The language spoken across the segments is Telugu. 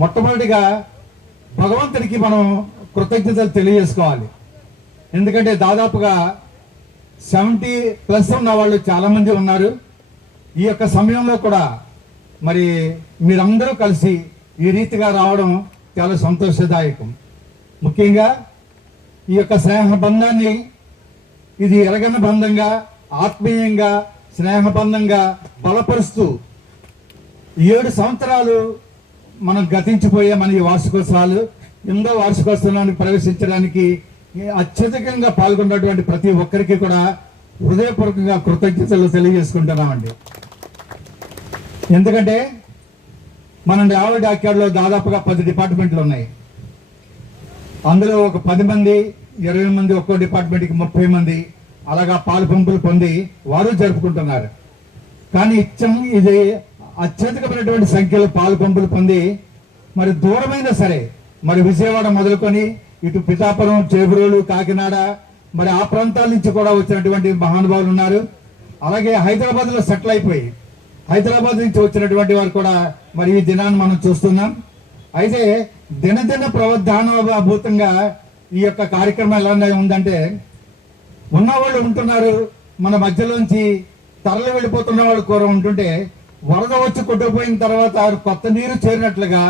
మొట్టమొదటిగా భగవంతుడికి మనం కృతజ్ఞతలు తెలియజేసుకోవాలి. ఎందుకంటే దాదాపుగా 70+ ఉన్న వాళ్ళు చాలామంది ఉన్నారు. ఈ యొక్క సమయంలో కూడా మరి మీరందరూ కలిసి ఈ రీతిగా రావడం చాలా సంతోషదాయకం. ముఖ్యంగా ఈ యొక్క స్నేహబంధాన్ని ఇది ఎరగని బంధంగా, ఆత్మీయంగా, స్నేహబంధంగా బలపరుస్తూ 7 సంవత్సరాలు మనం గతించిపోయే మన ఈ వార్షికోత్సవాలు 8వ వార్షికోత్సవానికి ప్రవేశించడానికి అత్యధికంగా పాల్గొన్నటువంటి ప్రతి ఒక్కరికి కూడా హృదయపూర్వకంగా కృతజ్ఞతలు తెలియజేసుకుంటున్నామండి. ఎందుకంటే మన రావుల డాక్యార్డ్లో దాదాపుగా 10 డిపార్ట్మెంట్లు ఉన్నాయి. అందులో ఒక 10 మంది 20 మంది, ఒక్కో డిపార్ట్మెంట్కి 30 మంది అలాగా పాలు పంపులు పొంది వారు జరుపుకుంటున్నారు. కానీ ఇది అత్యధికమైనటువంటి సంఖ్యలో పాలు పంపులు పొంది మరి దూరమైనా సరే మరి విజయవాడ మొదలుకొని ఇటు పిఠాపురం, చేబ్రోలు, కాకినాడ మరి ఆ ప్రాంతాల నుంచి కూడా వచ్చినటువంటి మహానుభావులు ఉన్నారు. అలాగే హైదరాబాద్లో సెటిల్ అయిపోయి హైదరాబాద్ నుంచి వచ్చినటువంటి వారు కూడా మరి ఈ దినాన్ని మనం చూస్తున్నాం. అయితే దినదిన ప్రవర్ధానభూతంగా ఈ యొక్క కార్యక్రమం ఎలా ఉందంటే, ఉన్నవాళ్ళు ఉంటున్నారు, మన మధ్యలోంచి తరలి వెళ్ళిపోతున్న వాళ్ళు కూడా ఉంటుంటే వరద వచ్చి కొట్టుకుపోయిన తర్వాత కొత్త నీరు చేరినట్లుగా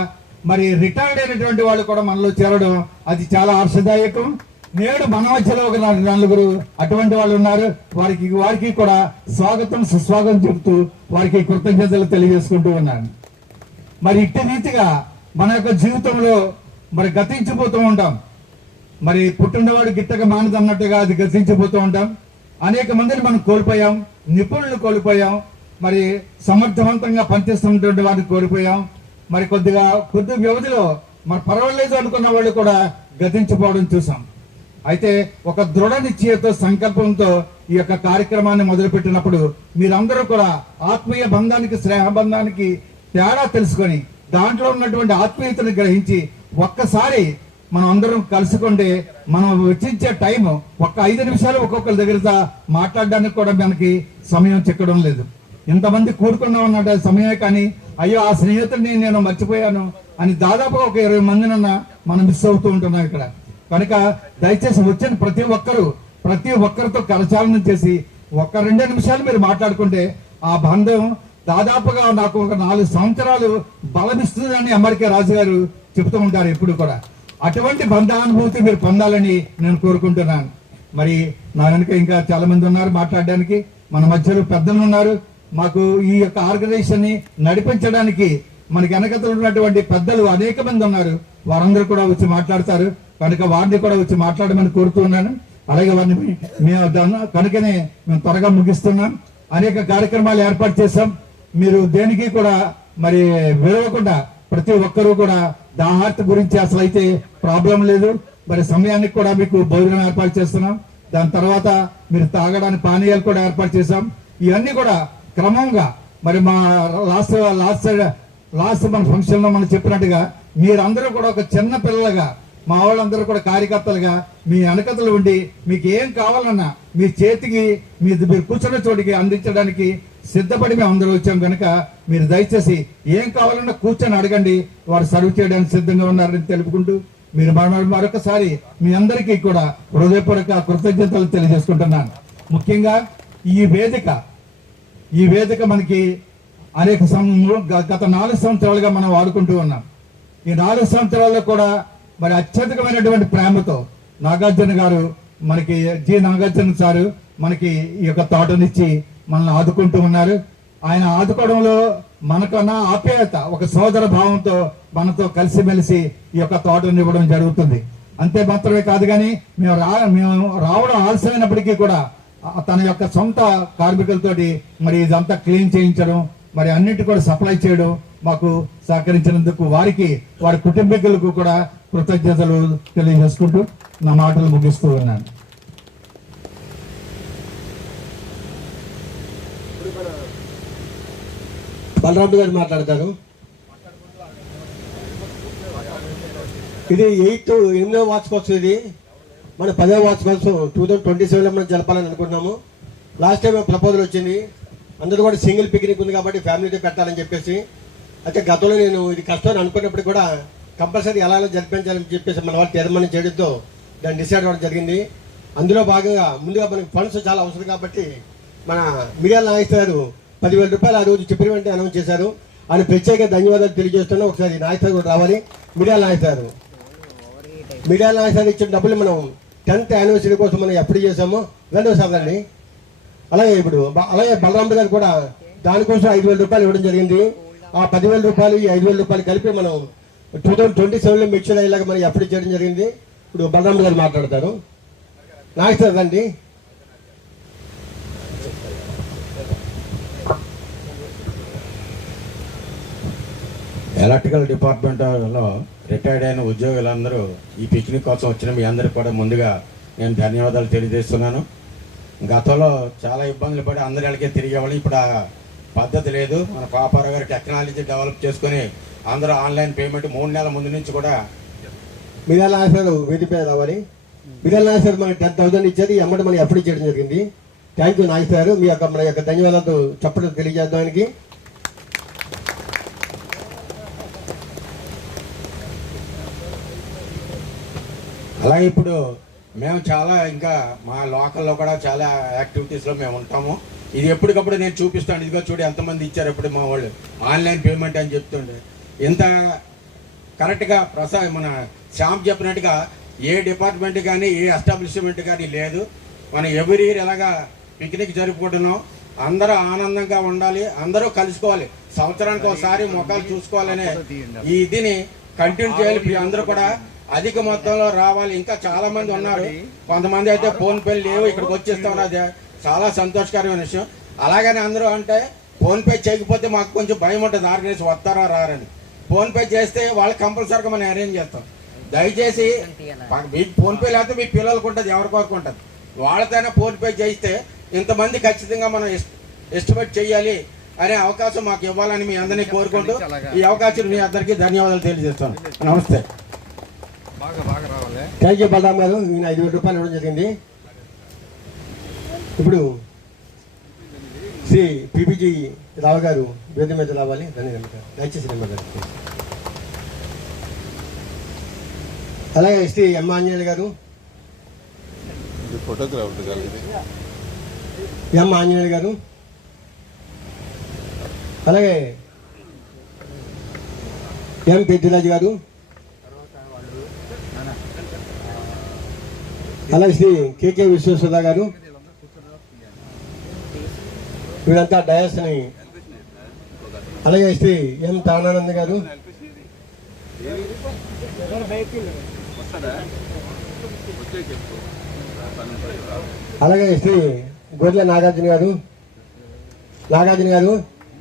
మరి రిటైర్డ్ అయినటువంటి వాళ్ళు కూడా మనలో చేరడం అది చాలా హర్షదాయకం. నేడు మన మధ్యలో ఒక 4 అటువంటి వాళ్ళు ఉన్నారు. వారికి కూడా స్వాగతం సుస్వాగతం చెబుతూ వారికి కృతజ్ఞతలు తెలియజేసుకుంటూ ఉన్నాను. మరి ఇట్టి రీతిగా మన యొక్క జీవితంలో మరి గతించిపోతూ ఉంటాం. మరి పుట్టినవాడు గిట్టక మానదన్నట్టుగా అది గతించిపోతూ ఉంటాం. అనేక మందిని మనం కోల్పోయాం, నిపుణులు కోల్పోయాం, మరి సమర్థవంతంగా పనిచేస్తున్నటువంటి వారిని కోల్పోయాం. మరి కొద్ది వ్యవధిలో మరి పర్వాలేదు అనుకున్న వాళ్ళు కూడా గతించిపోవడం చూసాం. అయితే ఒక దృఢ నిశ్చయతో, సంకల్పంతో ఈ యొక్క కార్యక్రమాన్ని మొదలుపెట్టినప్పుడు మీరందరూ కూడా ఆత్మీయ బంధానికి, స్నేహబంధానికి తేడా తెలుసుకొని దాంట్లో ఉన్నటువంటి ఆత్మీయతను గ్రహించి ఒక్కసారి మనం అందరం కలుసుకుంటే మనం వెచ్చించే టైం ఒక్క 5 నిమిషాలు ఒక్కొక్కరి దగ్గర మాట్లాడడానికి కూడా మనకి సమయం చిక్కడం లేదు. ఇంతమంది కూడుకున్నాం అన్నట్టు సమయమే, కానీ అయ్యో ఆ స్నేహితుడిని నేను మర్చిపోయాను అని దాదాపుగా ఒక 20 మందినన్నా మనం మిస్ అవుతూ ఉంటున్నాం ఇక్కడ. కనుక దయచేసి వచ్చిన ప్రతి ఒక్కరితో కరచాలనం చేసి 1-2 నిమిషాలు మీరు మాట్లాడుకుంటే ఆ బంధం దాదాపుగా నాకు ఒక 4 సంవత్సరాలు బలమిస్తుందని అమెరికా రాజు గారు చెబుతూ ఉంటారు ఎప్పుడు కూడా. అటువంటి బంధానుభూతి మీరు పొందాలని నేను కోరుకుంటున్నాను. మరి నా వెనుక ఇంకా చాలా మంది ఉన్నారు మాట్లాడడానికి, మన మధ్యలో పెద్దలు ఉన్నారు. మాకు ఈ యొక్క ఆర్గనైజేషన్ ని నడిపించడానికి మనకి వెనకతలు ఉన్నటువంటి పెద్దలు అనేక మంది ఉన్నారు. వారందరూ కూడా వచ్చి మాట్లాడతారు. కనుక వారిని కూడా వచ్చి మాట్లాడమని కోరుతున్నాను. అలాగే వారిని కనుకనే మేము త్వరగా ముగిస్తున్నాం. అనేక కార్యక్రమాలు ఏర్పాటు చేశాం. మీరు దేనికి కూడా మరి విరవకుండా ప్రతి ఒక్కరూ కూడా దాహార్తి గురించి అసలు అయితే ప్రాబ్లం లేదు. మరి సమయానికి కూడా మీకు భోజనం ఏర్పాటు చేస్తున్నాం. దాని తర్వాత మీరు తాగడానికి పానీయాలు కూడా ఏర్పాటు చేశాం. ఇవన్నీ కూడా క్రమంగా మరి మా లాస్ట్ మన ఫంక్షన్ లో మనం చెప్పినట్టుగా మీరందరూ కూడా ఒక చిన్న పిల్లలుగా, మా వాళ్ళందరూ కూడా కార్యకర్తలుగా మీ వెనకతలు ఉండి మీకు ఏం కావాలన్నా మీ చేతికి మీరు కూర్చున్న చోటికి అందించడానికి సిద్ధపడి మేము అందరూ వచ్చాం. కనుక మీరు దయచేసి ఏం కావాలన్నా కూర్చొని అడగండి, వారు సర్వ్ చేయడానికి సిద్ధంగా ఉన్నారని తెలుపుకుంటూ మీరు మరొకసారి మీ అందరికీ కూడా హృదయపూర్వక కృతజ్ఞతలు తెలియజేసుకుంటున్నాను. ముఖ్యంగా ఈ వేదిక మనకి అనేక గత 4 సంవత్సరాలుగా మనం వాడుకుంటూ ఉన్నాం. ఈ 4 సంవత్సరాల్లో కూడా మరి అత్యధికమైనటువంటి ప్రేమతో నాగార్జున గారు మనకి నాగార్జున సారు మనకి ఈ యొక్క తోటనిచ్చి మనల్ని ఆదుకుంటూ ఉన్నారు. ఆయన ఆదుకోవడంలో మనకన్నా ఆప్యాయత, ఒక సోదర భావంతో మనతో కలిసిమెలిసి ఈ యొక్క తోటను ఇవ్వడం జరుగుతుంది. అంతే మాత్రమే కాదు, కానీ మేము రావడం ఆలస్యమైనప్పటికీ కూడా తన యొక్క సొంత కార్మికులతోటి మరి ఇదంతా క్లీన్ చేయించడం, మరి అన్నిటి కూడా సప్లై చేయడం మాకు సహకరించినందుకు వారికి, వారి కుటుంబీకులకు కూడా కృతజ్ఞతలు తెలియజేసుకుంటూ నా మాటలు ముగిస్తూ ఉన్నాను. బలరాముడు గారు మాట్లాడతారు. ఇది 8వ వార్షికోత్సవం. ఇది మన 10వ వార్షికోత్సవం 2027లో మనం జరపాలని అనుకుంటున్నాము. లాస్ట్ టైం ప్రపోజల్ వచ్చింది, అందరూ కూడా సింగిల్ పిక్నిక్ ఉంది కాబట్టి ఫ్యామిలీతో పెట్టాలని చెప్పేసి అయితే గతంలో నేను ఇది కష్టం అనుకున్నప్పుడు కూడా కంపల్సరీ ఎలా జరిపించాలని చెప్పేసి మన వాళ్ళు తీర్మానం చేయడంతో దాన్ని డిసైడ్ అవ్వడం జరిగింది. అందులో భాగంగా ముందుగా మనకి ఫండ్స్ చాలా అవసరం కాబట్టి మన మీడియా నాయక్ గారు 10,000 రూపాయలు ఆ రోజు చెప్పిన వెంటనే అనౌన్స్ చేశారు. ఆయన ప్రత్యేక ధన్యవాదాలు తెలియజేస్తున్నాం. ఒకసారి నాయక్ గారు కూడా రావాలి. మీడియా నాయక్ గారు ఇచ్చిన డబ్బులు మనం 10th యానివర్సరీ కోసం మనం ఎప్పుడు చేసామో రెండో సార్లు. అలాగే బలరాముడు గారు కూడా దానికోసం 5,000 రూపాయలు ఇవ్వడం జరిగింది. ఆ 10,000 రూపాయలు ఈ 5,000 రూపాయలు కలిపి మనం 2027లో మెచ్యూర్ అయ్యేలాగా మనం ఎప్పుడు చేయడం జరిగింది. ఇప్పుడు బలరాముడు గారు మాట్లాడతారు. నాయక్ సార్ రండి. ఎలక్ట్రికల్ డిపార్ట్మెంట్లో రిటైర్డ్ అయిన ఉద్యోగులందరూ ఈ పిక్నిక్ కోసం వచ్చిన మీ అందరికీ కూడా ముందుగా నేను ధన్యవాదాలు తెలియజేస్తున్నాను. గతంలో చాలా ఇబ్బందులు పడి అందరి వెళ్ళకే తిరిగేవాళ్ళు. ఇప్పుడు ఆ పద్ధతి లేదు. మన పాపారావు గారు టెక్నాలజీ డెవలప్ చేసుకుని అందరూ ఆన్లైన్ పేమెంట్ 3 నెలల ముందు నుంచి కూడా. మీడియా నాయక్ సార్ వేదిక రావాలి. మీడియా నాయక్ సార్ మనకి 10,000 ఇచ్చేది అమౌంట్ మనం ఎప్పుడు చేయడం జరిగింది. Thank you Nayak sir. మీ యొక్క మన యొక్క ధన్యవాదాలతో చెప్పడం తెలియజేద్దానికి. అలాగే ఇప్పుడు మేము చాలా ఇంకా మా లోకల్లో కూడా చాలా యాక్టివిటీస్లో మేము ఉంటాము. ఇది ఎప్పటికప్పుడు నేను చూపిస్తాను. ఇదిగో చూడు ఎంతమంది ఇచ్చారు ఎప్పుడు మా వాళ్ళు ఆన్లైన్ పేమెంట్ అని చెప్తుండే. ఇంత కరెక్ట్గా మన శ్యామ్ చెప్పినట్టుగా ఏ డిపార్ట్మెంట్ కానీ ఏ ఎస్టాబ్లిష్మెంట్ కానీ లేదు. మనం ఎవ్రీ ఇయర్ ఎలాగా పిక్నిక్ జరుపుకుంటున్నాం. అందరూ ఆనందంగా ఉండాలి, అందరూ కలుసుకోవాలి, సంవత్సరానికి ఒకసారి ముఖాలు చూసుకోవాలనే ఈ ఇదిని కంటిన్యూ చేయాలి. అందరూ కూడా అధిక మొత్తంలో రావాలి. ఇంకా చాలా మంది ఉన్నారు. కొంతమంది అయితే ఫోన్ పే లేవు, ఇక్కడికి వచ్చేస్తాం. అది చాలా సంతోషకరమైన విషయం. అలాగని అందరూ అంటే ఫోన్ పే చేయకపోతే మాకు కొంచెం భయం ఉంటుంది, ఆర్గనైజ్ వస్తారా రారని. ఫోన్ పే చేస్తే వాళ్ళు కంపల్సరీగా మనం అరేంజ్ చేస్తాం. దయచేసి మీకు ఫోన్ పే లేకపోతే మీ పిల్లలకు ఉంటుంది, ఎవరికొరకు ఉంటుంది, వాళ్ళతోనే ఫోన్ పే చేస్తే ఇంతమంది ఖచ్చితంగా మనం ఎస్టిమేట్ చేయాలి అనే అవకాశం మాకు ఇవ్వాలని మీ అందరినీ కోరుకుంటూ ఈ అవకాశం మీ అందరికీ ధన్యవాదాలు తెలియజేస్తాను. నమస్తే. థ్యాంక్ యూ బలరామ్ గారు. నేను 5,000 రూపాయలు ఇవ్వడం జరిగింది. ఇప్పుడు శ్రీ పిపిజి రావు గారు వేదిక మీద రావాలి. దయచేసి అలాగే శ్రీ ఎం ఆంజనేయులు గారు, ఎం ఆంజనేయులు గారు, అలాగే ఎం పెద్దిరాజు గారు, అలాగే శ్రీ కేకే విశ్వేశ్వర గారు, వీరంతా డయాస్ని, అలాగే శ్రీ ఎం తానానంద్ గారు, అలాగే శ్రీ గొర్రెల నాగార్జున గారు.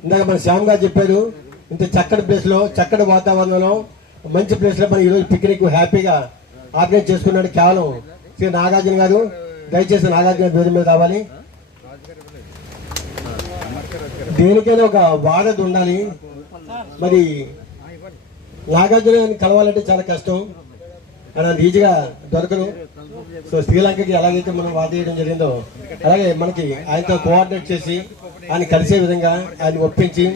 ఇందాక మన శ్యామ్ గారు చెప్పారు, ఇంత చక్కటి ప్లేస్లో, చక్కటి వాతావరణంలో, మంచి ప్లేస్లో మనం ఈరోజు పిక్నిక్ హ్యాపీగా ఆర్గనైజ్ చేసుకున్నాడు కేవలం శ్రీ నాగార్జున గారు. దయచేసి నాగార్జున గారి పేరు మీద రావాలి. దేనికైనా ఒక వారధి ఉండాలి. మరి నాగార్జున గారిని కలవాలంటే చాలా కష్టం, ఆయన ఈజీగా దొరకరు. సో శ్రీలంకకి ఎలాగైతే మనం వాదేయడం జరిగిందో అలాగే మనకి ఆయనతో కోఆర్డినేట్ చేసి ఆయన కలిసే విధంగా ఆయన ఒప్పించి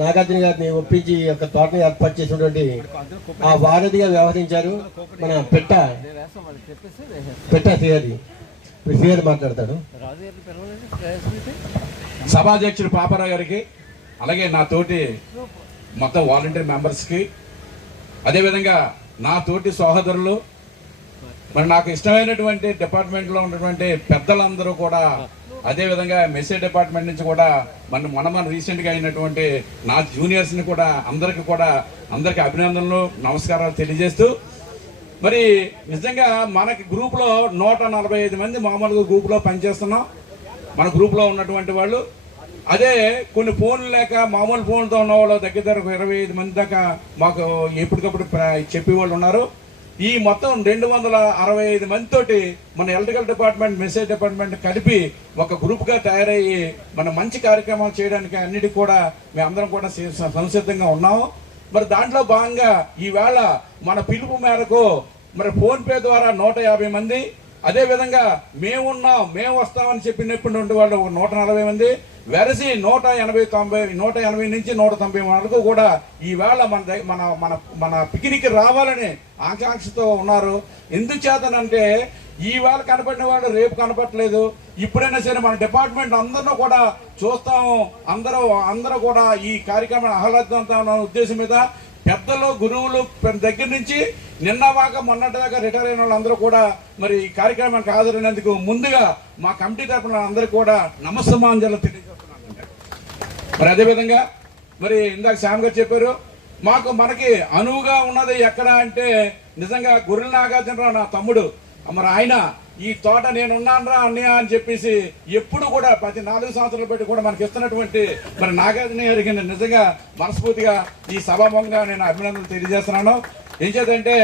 నాగార్జున గారిని ఒప్పించి ఒక తోటని ఏర్పాటు చేసినటువంటి ఆ వారధిగా వ్యవహరించారు మన పెట్ట శ్రీహరి మాట్లాడతాడు. సభాధ్యక్షుడు పాపారావు గారికి, అలాగే నా తోటి మొత్తం వాలంటీర్ మెంబర్స్కి, అదేవిధంగా నా తోటి సహోదరులు, మరి నాకు ఇష్టమైనటువంటి డిపార్ట్మెంట్లో ఉన్నటువంటి పెద్దలందరూ కూడా, అదేవిధంగా మెసేజ్ డిపార్ట్మెంట్ నుంచి కూడా మన రీసెంట్గా అయినటువంటి నా జూనియర్స్ని కూడా అందరికీ అభినందనలు, నమస్కారాలు తెలియజేస్తూ, మరి నిజంగా మనకి గ్రూప్లో 145 మంది మామూలుగా గ్రూప్లో పనిచేస్తున్నాం. మన గ్రూప్లో ఉన్నటువంటి వాళ్ళు, అదే కొన్ని ఫోన్లు లేక మామూలు ఫోన్లతో ఉన్న వాళ్ళు దగ్గర 25 మంది దాకా మాకు ఎప్పటికప్పుడు చెప్పేవాళ్ళు ఉన్నారు. ఈ మొత్తం 265 మందితోటి మన ఎలక్ట్రికల్ డిపార్ట్మెంట్, మెసేజ్ డిపార్ట్మెంట్ కలిపి ఒక గ్రూప్గా తయారయ్యి మన మంచి కార్యక్రమాలు చేయడానికి అన్నిటికీ కూడా మేమందరం కూడా సంసిద్ధంగా ఉన్నాము. మరి దాంట్లో భాగంగా ఈవేళ మన పిలుపు మేరకు మరి ఫోన్పే ద్వారా 150 మంది, అదేవిధంగా మేమున్నాం మేము వస్తామని చెప్పినటువంటి వాళ్ళు 140 మంది వెరసి 180 నుంచి 190 వరకు కూడా ఈవేళ మన పిక్నిక్ రావాలని ఆకాంక్షతో ఉన్నారు. ఎందుచేతనంటే ఈవేళ కనపడిన వాళ్ళు రేపు కనపడలేదు. ఇప్పుడైనా సరే మన డిపార్ట్మెంట్ అందరినూ కూడా చూస్తాము, అందరూ కూడా ఈ కార్యక్రమాన్ని ఆహ్లాదంతో ఉద్దేశం మీద పెద్దలు గురువులు దగ్గర నుంచి మొన్నటిదాకా రిటైర్ అయిన వాళ్ళందరూ కూడా మరి ఈ కార్యక్రమానికి హాజరైనందుకు ముందుగా మా కమిటీ తరఫున అందరికీ కూడా నమస్సమాంజలు తెలియజేస్తున్నాను. మరి అదేవిధంగా మరి ఇందాక శ్యామ్ గారు చెప్పారు, మనకి అనువుగా ఉన్నది ఎక్కడ అంటే నిజంగా గొర్రెల నాగార్జునరావు నా తమ్ముడు. మరి ఆయన ఈ తోట నేనున్నానరా అన్నయ్య అని చెప్పేసి ఎప్పుడు కూడా ప్రతి 4 సంవత్సరాలు బట్టి కూడా మనకి ఇస్తున్నటువంటి మరి నాగార్జున గారికి నిజంగా మనస్ఫూర్తిగా ఈ సభాముఖంగా నేను అభినందనలు తెలియజేస్తున్నాను. ఏం చేద్దంటే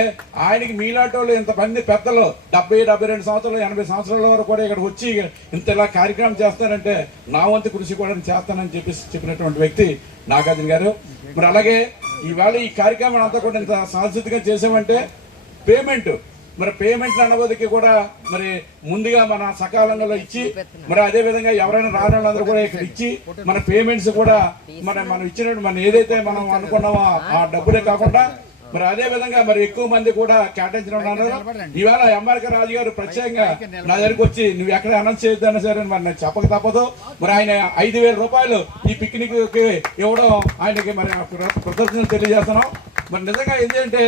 ఆయనకి మీలాటోళ్ళు ఇంతమంది పెద్దలు 70-72 సంవత్సరాలు 80 సంవత్సరాల వరకు కూడా ఇక్కడ వచ్చి ఇంత ఇలా కార్యక్రమం చేస్తానంటే నా వంతు కృషి కూడా చేస్తానని చెప్పినటువంటి వ్యక్తి నాగార్జున గారు. మరి అలాగే ఈవేళ ఈ కార్యక్రమం అంతా కూడా ఇంత సాంస్కృతికంగా చేసామంటే పేమెంట్ అనుభూతికి కూడా మరి ముందుగా మన సకాలంలో ఇచ్చి మరి అదే విధంగా ఎవరైనా రాని వాళ్ళందరూ కూడా ఇక్కడ ఇచ్చి మన పేమెంట్స్ కూడా మనం ఇచ్చినట్టు మనం ఏదైతే మనం అనుకున్నామో ఆ డబ్బులే కాకుండా మరి అదే విధంగా మరి ఎక్కువ మంది కూడా కేటాయించిన ఉన్నారు. ఇవాళ ఎంఆర్కే రాజు గారు ప్రత్యేకంగా నా దగ్గరికి వచ్చి నువ్వు ఎక్కడ అనౌన్స్ చేయొద్దన్నా సరే మరి నేను చెప్పక తప్పదు. మరి ఆయన 5,000 రూపాయలు ఈ పిక్నిక్ కి ఇవ్వడం ఆయనకి మరి కృతజ్ఞతలు తెలియజేస్తున్నాం. మరి నిజంగా ఏంటంటే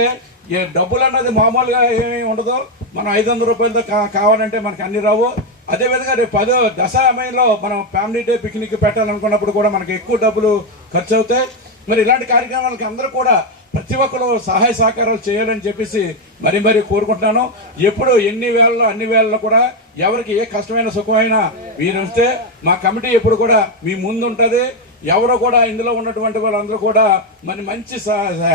డబ్బులు అన్నది మామూలుగా ఏమీ ఉండదు. మనం 500 రూపాయలతో కావాలంటే మనకి అన్ని రావు. అదేవిధంగా రేపు 10వ దశామయంలో మనం ఫ్యామిలీ డే పిక్నిక్ పెట్టాలనుకున్నప్పుడు కూడా మనకి ఎక్కువ డబ్బులు ఖర్చు అవుతాయి. మరి ఇలాంటి కార్యక్రమాలకి అందరూ కూడా ప్రతి ఒక్కరు సహాయ సహకారాలు చేయాలని చెప్పేసి మరి కోరుకుంటున్నాను. ఎప్పుడు అన్ని వేళల్లో కూడా ఎవరికి ఏ కష్టమైన సుఖమైనా మీరు వస్తే మా కమిటీ ఎప్పుడు కూడా మీ ముందు ఉంటుంది. ఎవరో కూడా ఇందులో ఉన్నటువంటి వాళ్ళందరూ కూడా మంచి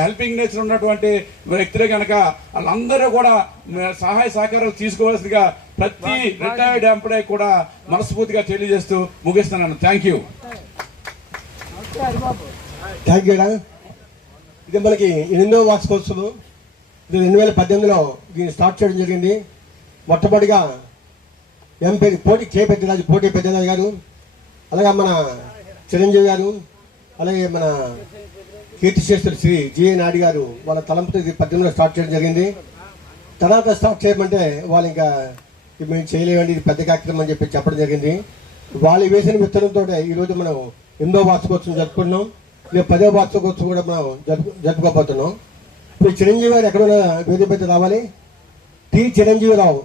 హెల్పింగ్ నేచర్ ఉన్నటువంటి వ్యక్తులే కనుక వాళ్ళందరూ కూడా సహాయ సహకారాలు తీసుకోవాల్సిందిగా ప్రతి రిటైర్డ్ ఎంప్లాయీ కూడా మనస్ఫూర్తిగా తెలియజేస్తూ ముగిస్తున్నాను. Thank you. ఇది మనకి 8వ వార్షికోత్సవం. ఇది 2018లో దీన్ని స్టార్ట్ చేయడం జరిగింది. మొట్టమొదటిగా పోటీ పెద్దరాజు గారు, అలాగే మన చిరంజీవి గారు, అలాగే మన కీర్తిశేషులు శ్రీ జిఏ నాయుడు గారు వాళ్ళ తలంపుతో ఇది 18లో స్టార్ట్ చేయడం జరిగింది. తర్వాత స్టార్ట్ చేయమంటే వాళ్ళు ఇంకా మేము చేయలేమండి, ఇది పెద్ద కార్యక్రమం అని చెప్పడం జరిగింది. వాళ్ళు వేసిన విత్తనంతో ఈరోజు మనం 8వ వార్షికోత్సవం జరుపుకుంటున్నాం. రేపు 10వ వార్షికోత్సవం కూడా మనం జరుపుకోబోతున్నాం. ఇప్పుడు చిరంజీవి గారు ఎక్కడున్న వేదిక రావాలి. టి చిరంజీవిరావు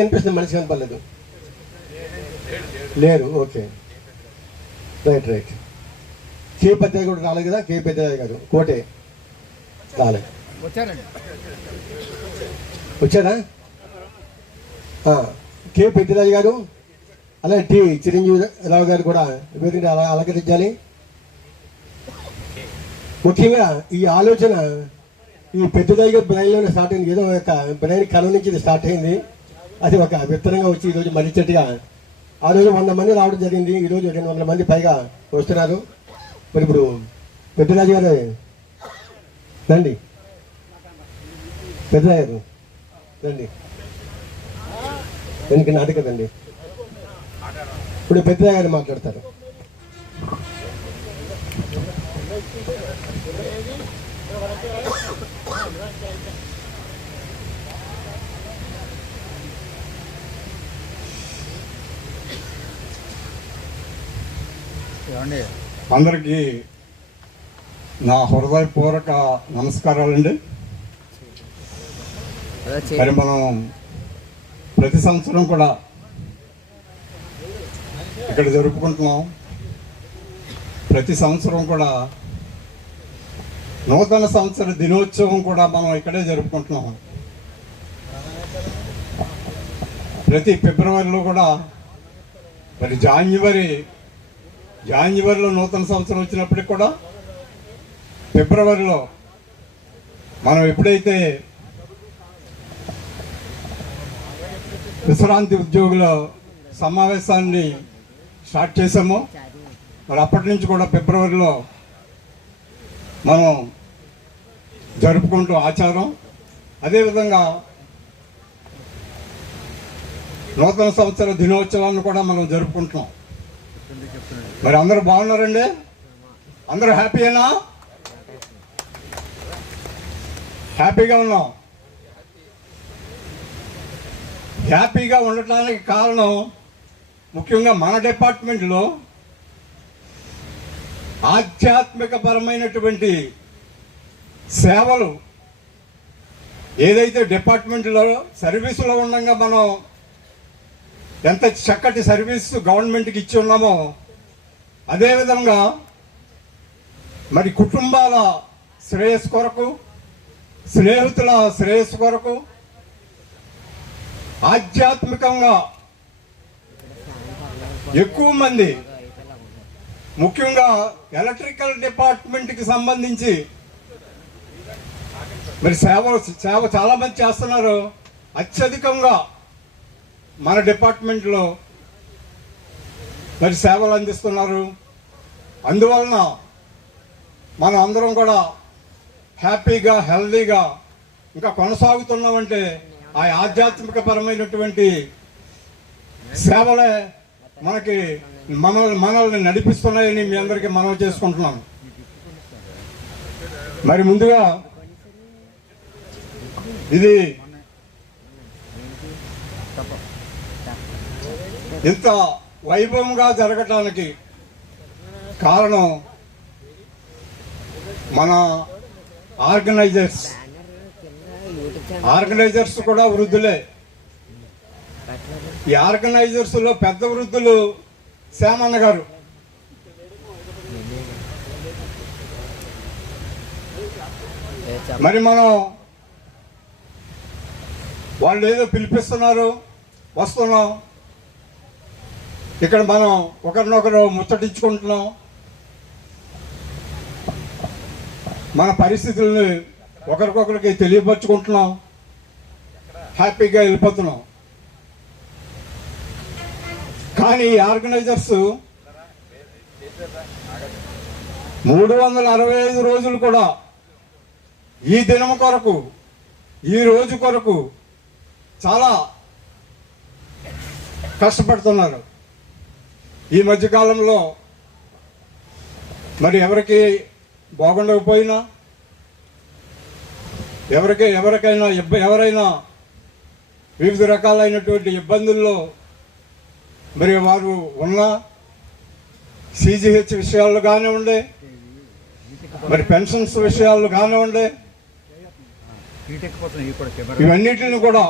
కనిపిస్తుంది, మనిషి కనపడలేదు, లేరు. Okay, right. కే పెద్దయ్య కూడా రాలేదు కదా. కే పెద్దయ్య గారు కోటే రాలేదు, వచ్చారా? కే పెద్దరాజు గారు, అలాగే టి చిరంజీవిరావు గారు కూడా వేదిక అలంకరించాలి. ముఖ్యంగా ఈ ఆలోచన ఈ పెద్దరాజు గారి బ్రెయిన్లోనే స్టార్ట్ అయింది. ఏదో ఒక బ్రెయిన్ కళ నుంచి ఇది స్టార్ట్ అయింది. అది ఒక విత్తనంగా వచ్చి ఈరోజు మర్రి చెట్టుగా ఆ రోజు 100 మంది రావడం జరిగింది. ఈరోజు 200 మంది పైగా వస్తున్నారు. మరి ఇప్పుడు పెద్దరాజు గారు రండి, పెద్దరాజు గారు రండి, వెనక నాటి కదండి. ఇప్పుడు పెద్దరాజు గారు మాట్లాడతారు. అందరికీ నా హృదయపూర్వక నమస్కారాలండి. మరి మనం ప్రతి సంవత్సరం కూడా ఇక్కడ జరుపుకుంటున్నాం. ప్రతి సంవత్సరం కూడా నూతన సంవత్సర దినోత్సవం కూడా మనం ఇక్కడే జరుపుకుంటున్నాం. ప్రతి ఫిబ్రవరిలో కూడా మరి జాన్యువరిలో నూతన సంవత్సరం వచ్చినప్పటికి కూడా ఫిబ్రవరిలో మనం ఎప్పుడైతే విశ్రాంతి ఉద్యోగుల సమావేశాన్ని స్టార్ట్ చేసామో మరి అప్పటి నుంచి కూడా ఫిబ్రవరిలో మనం జరుపుకుంటూ ఆచారం. అదేవిధంగా నూతన సంవత్సర దినోత్సవాన్ని కూడా మనం జరుపుకుంటున్నాం. మరి అందరూ బాగున్నారండి? అందరూ హ్యాపీయేనా? హ్యాపీగా ఉన్నాం. హ్యాపీగా ఉండటానికి కారణం ముఖ్యంగా మన డిపార్ట్మెంట్లో ఆధ్యాత్మిక పరమైనటువంటి సేవలు ఏదైతే డిపార్ట్మెంట్లో సర్వీసులో ఉండగా మనం ఎంత చక్కటి సర్వీసు గవర్నమెంట్కి ఇచ్చి ఉన్నామో, అదేవిధంగా మరి కుటుంబాల శ్రేయస్సు కొరకు, స్నేహితుల శ్రేయస్సు కొరకు ఆధ్యాత్మికంగా ఎక్కువ మంది, ముఖ్యంగా ఎలక్ట్రికల్ డిపార్ట్మెంట్కి సంబంధించి మరి సేవ చాలా మంది చేస్తున్నారు. అత్యధికంగా మన డిపార్ట్మెంట్లో మరి సేవలు అందిస్తున్నారు. అందువలన మనం అందరం కూడా హ్యాపీగా హెల్దీగా ఇంకా కొనసాగుతున్నామంటే ఆ ఆధ్యాత్మిక పరమైనటువంటి సేవలే మనల్ని నడిపిస్తున్నాయని మీ అందరికీ మనవి చేసుకుంటున్నాను. మరి ముందుగా ఇది ఇంత వైభవంగా జరగటానికి కారణం మన ఆర్గనైజర్స్ కూడా వృద్ధులే. ఈ ఆర్గనైజర్స్ లో పెద్ద వృద్ధులు శ్యామన్న గారు. మరి మనం వాళ్ళు ఏదో పిలిపిస్తున్నారు, వస్తున్నాం, ఇక్కడ మనం ఒకరినొకరు ముచ్చటించుకుంటున్నాం, మన పరిస్థితుల్ని ఒకరికొకరికి తెలియపరుచుకుంటున్నాం, హ్యాపీగా వెళ్ళిపోతున్నాం. కానీ ఈ ఆర్గనైజర్స్ 365 రోజులు కూడా ఈ దినం కొరకు, ఈ రోజు కొరకు చాలా కష్టపడుతున్నారు. ఈ మధ్యకాలంలో మరి ఎవరికి బాగుండకపోయినా, ఎవరైనా వివిధ రకాలైనటువంటి ఇబ్బందుల్లో మరి వారు ఉన్న సిజిహెచ్ విషయాలు కానివ్వండి, మరి పెన్షన్స్ విషయాలు కానివ్వండి, ఇవన్నిటిని కూడా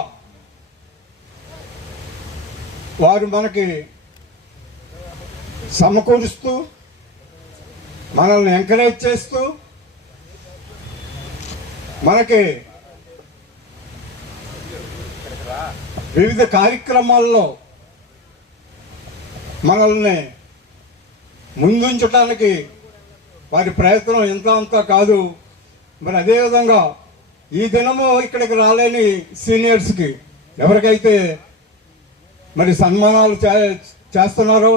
వారు మనకి సమకూరుస్తూ, మనల్ని ఎంకరేజ్ చేస్తూ, మనకి వివిధ కార్యక్రమాల్లో మనల్ని ముందుంచడానికి వారి ప్రయత్నం ఎంత అంతా కాదు. మరి అదేవిధంగా ఈ దినము ఇక్కడికి రాలేని సీనియర్స్కి ఎవరికైతే మరి సన్మానాలు చేస్తున్నారో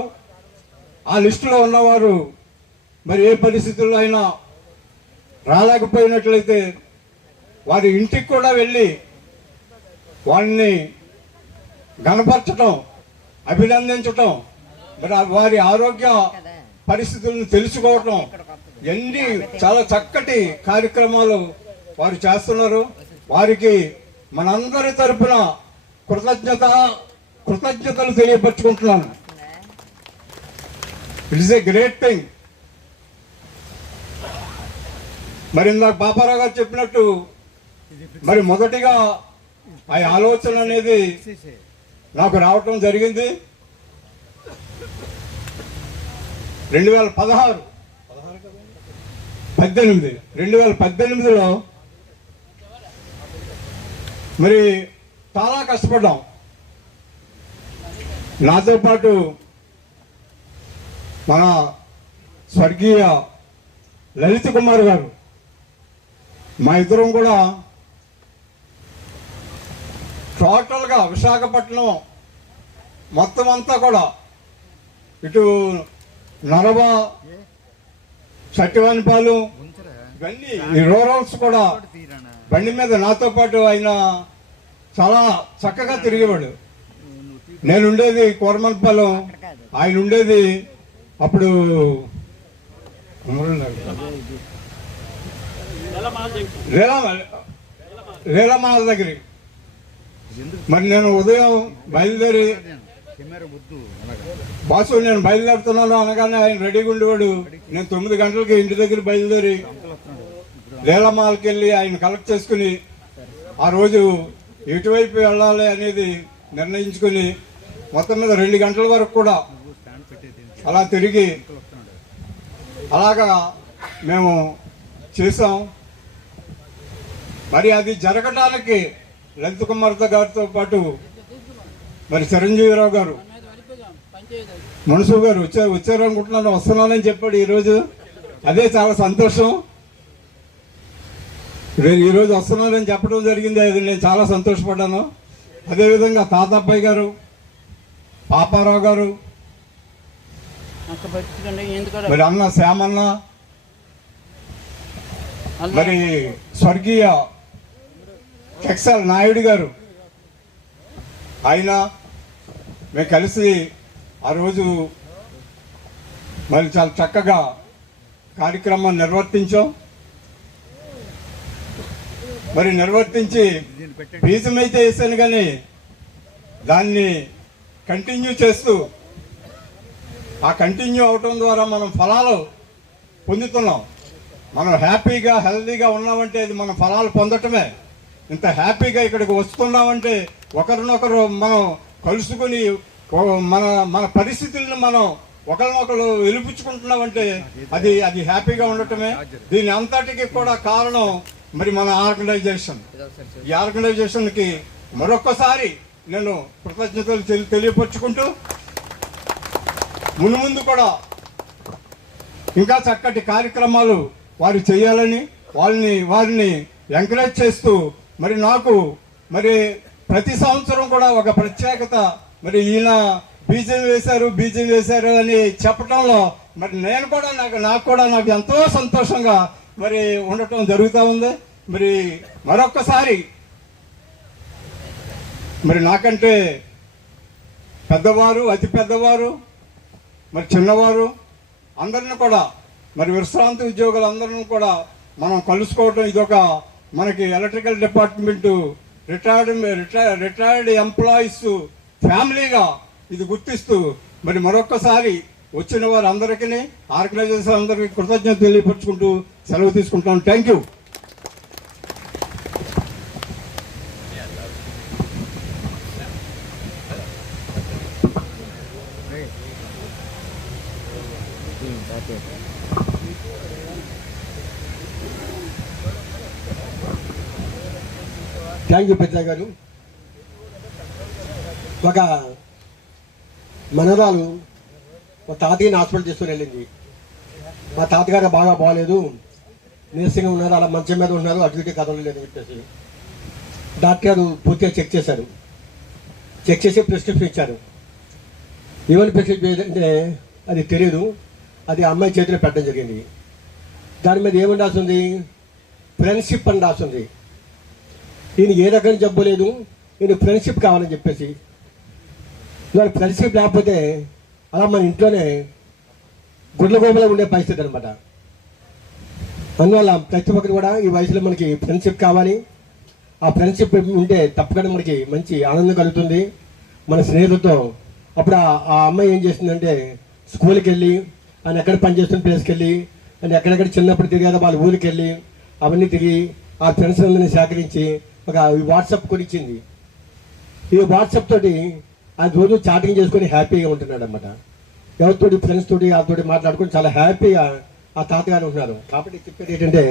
ఆ లిస్టులో ఉన్నవారు మరి ఏ పరిస్థితుల్లో అయినా రాలేకపోయినట్లయితే వారి ఇంటికి కూడా వెళ్ళి వారిని గణపరచటం, అభినందించటం, మరి వారి ఆరోగ్య పరిస్థితులను తెలుసుకోవటం, ఎన్ని చాలా చక్కటి కార్యక్రమాలు వారు చేస్తున్నారు. వారికి మనందరి తరపున కృతజ్ఞతలు తెలియపరుచుకుంటున్నాను. It is a great thing. మరి ఇందాక పాపారావు గారు చెప్పినట్టు మరి మొదటిగా ఆ ఆలోచన అనేది నాకు రావటం జరిగింది 2018లో. మరి చాలా కష్టపడ్డాం. నాతో పాటు మన స్వర్గీయ లలిత్ కుమార్ గారు, మా ఇద్దరం కూడా టోటల్గా విశాఖపట్నం మొత్తం అంతా కూడా ఇటు నరవ, చట్టివానిపాలు, ఇవన్నీ ఈ రూరల్స్ కూడా బండి మీద నాతో పాటు ఆయన చాలా చక్కగా తిరిగేవాడు. నేను ఉండేది కోరమల్పాలెం, ఆయన ఉండేది అప్పుడు రేలమాల దగ్గర. మరి నేను ఉదయం బయలుదేరి బాసు నేను బయలుదేరుతున్నాను అనగానే ఆయన రెడీగా ఉండేవాడు. నేను 9 గంటలకి ఇంటి దగ్గర బయలుదేరి రేలమాలకి వెళ్ళి ఆయన కలెక్ట్ చేసుకుని ఆ రోజు ఎటువైపు వెళ్ళాలి అనేది నిర్ణయించుకుని మొత్తం మీద 2 గంటల వరకు కూడా అలా తిరిగి అలాగా మేము చేసాం. మరి అది జరగడానికి లలిత్ కుమార్ గారితో పాటు మరి చిరంజీవిరావు గారు, మనసు గారు వచ్చారు అనుకుంటున్నాను, వస్తున్నానని చెప్పాడు ఈరోజు. అదే చాలా సంతోషం. ఈరోజు వస్తున్నానని చెప్పడం జరిగింది, అది నేను చాలా సంతోషపడ్డాను. అదేవిధంగా తాతబ్బాయి గారు, పాపారావు గారు, మరి అన్న శ్యామన్న, మరి స్వర్గీయ కెక్సల్ నాయుడు గారు, ఆయన మేము కలిసి ఆ రోజు మరి చాలా చక్కగా కార్యక్రమాన్ని నిర్వర్తించాం. మరి నిర్వర్తించి బీజం అయితే వేసాను కానీ దాన్ని కంటిన్యూ చేస్తూ ఆ కంటిన్యూ అవటం ద్వారా మనం ఫలాలు పొందుతున్నాం. మనం హ్యాపీగా హెల్తీగా ఉన్నామంటే అది మనం ఫలాలు పొందటమే. ఇంత హ్యాపీగా ఇక్కడికి వస్తున్నామంటే ఒకరినొకరు మనం కలుసుకుని మన మన పరిస్థితులను మనం ఒకరినొకరు వెలిపించుకుంటున్నామంటే అది హ్యాపీగా ఉండటమే. దీని అంతటికి కూడా కారణం మరి మన ఆర్గనైజేషన్. ఈ ఆర్గనైజేషన్కి మరొక్కసారి నేను కృతజ్ఞతలు తెలియపరుచుకుంటూ ముందు కూడా ఇంకా చక్కటి కార్యక్రమాలు వారు చేయాలని వారిని ఎంకరేజ్ చేస్తూ మరి నాకు మరి ప్రతి సంవత్సరం కూడా ఒక ప్రత్యేకత, మరి ఈయన బీజం వేశారు అని చెప్పడంలో మరి నేను కూడా నాకు ఎంతో సంతోషంగా మరి ఉండటం జరుగుతూ ఉంది. మరి మరొక్కసారి మరి నాకంటే పెద్దవారు, అతి పెద్దవారు, మరి చిన్నవారు అందరిని కూడా మరి విశ్రాంతి ఉద్యోగులు అందరిని కూడా మనం కలుసుకోవటం ఇదొక మనకి ఎలక్ట్రికల్ డిపార్ట్మెంటు రిటైర్డ్ ఎంప్లాయీస్ ఫ్యామిలీగా ఇది గుర్తిస్తూ మరి మరొక్కసారి వచ్చిన వారు అందరికీ ఆర్గనైజేషన్ అందరికీ కృతజ్ఞత తెలియపరుచుకుంటూ సెలవు తీసుకుంటాం. Thank you. థ్యాంక్ యూ పెద్ద గారు. ఒక మనరాలు మా తాతయ్యని హాస్పిటల్ తీసుకుని వెళ్ళింది. మా తాతగారు బాగా బాగాలేదు, నీరసంగా ఉన్నారు, అలా మంచం మీద ఉన్నారు, అటు ఇటు కదలలేదు అని చెప్పేసి డాక్టర్ గారు పూర్తిగా చెక్ చేసి ప్రిస్క్రిప్షన్ ఇచ్చారు. ఏమని ప్రిస్క్రిప్షన్ అంటే అది తెలియదు, అది అమ్మాయి చేతిలో పెట్టడం జరిగింది. దాని మీద ఏమని రాస్తుంది, ఫ్రెండ్షిప్ అని రాస్తుంది. ఈయన ఏ రకం జబ్బు లేదు, ఈయన ఫ్రెండ్షిప్ కావాలని చెప్పేసి. ఇవాళ ఫ్రెండ్షిప్ లేకపోతే అలా మన ఇంట్లోనే గుడ్ల గోబలో ఉండే పరిస్థితి అనమాట. అందువల్ల ప్రతి ఒక్కరు కూడా ఈ వయసులో మనకి ఫ్రెండ్షిప్ కావాలి. ఆ ఫ్రెండ్షిప్ ఉంటే తప్పకుండా మనకి మంచి ఆనందం కలుగుతుంది మన స్నేహితులతో. అప్పుడు ఆ అమ్మాయి ఏం చేస్తుందంటే స్కూల్కి వెళ్ళి, ఆయన ఎక్కడ పనిచేస్తున్న ప్లేస్కి వెళ్ళి, ఆయన ఎక్కడెక్కడ చిన్నప్పుడు తిరిగాదో వాళ్ళ ఊరికి వెళ్ళి అవన్నీ తిరిగి ఆ ఫ్రెండ్స్ అందరినీ సేకరించి ఒక వాట్సాప్ కొనిచ్చింది. ఈ వాట్సాప్ తోటి ఆయన రోజు చాటింగ్ చేసుకొని హ్యాపీగా ఉంటున్నాడు అనమాట. ఎవరితోటి ఫ్రెండ్స్ తోటి వాళ్ళతోటి మాట్లాడుకొని చాలా హ్యాపీగా ఆ తాతగారు ఉంటున్నారు. కాబట్టి చెప్పేది ఏంటంటే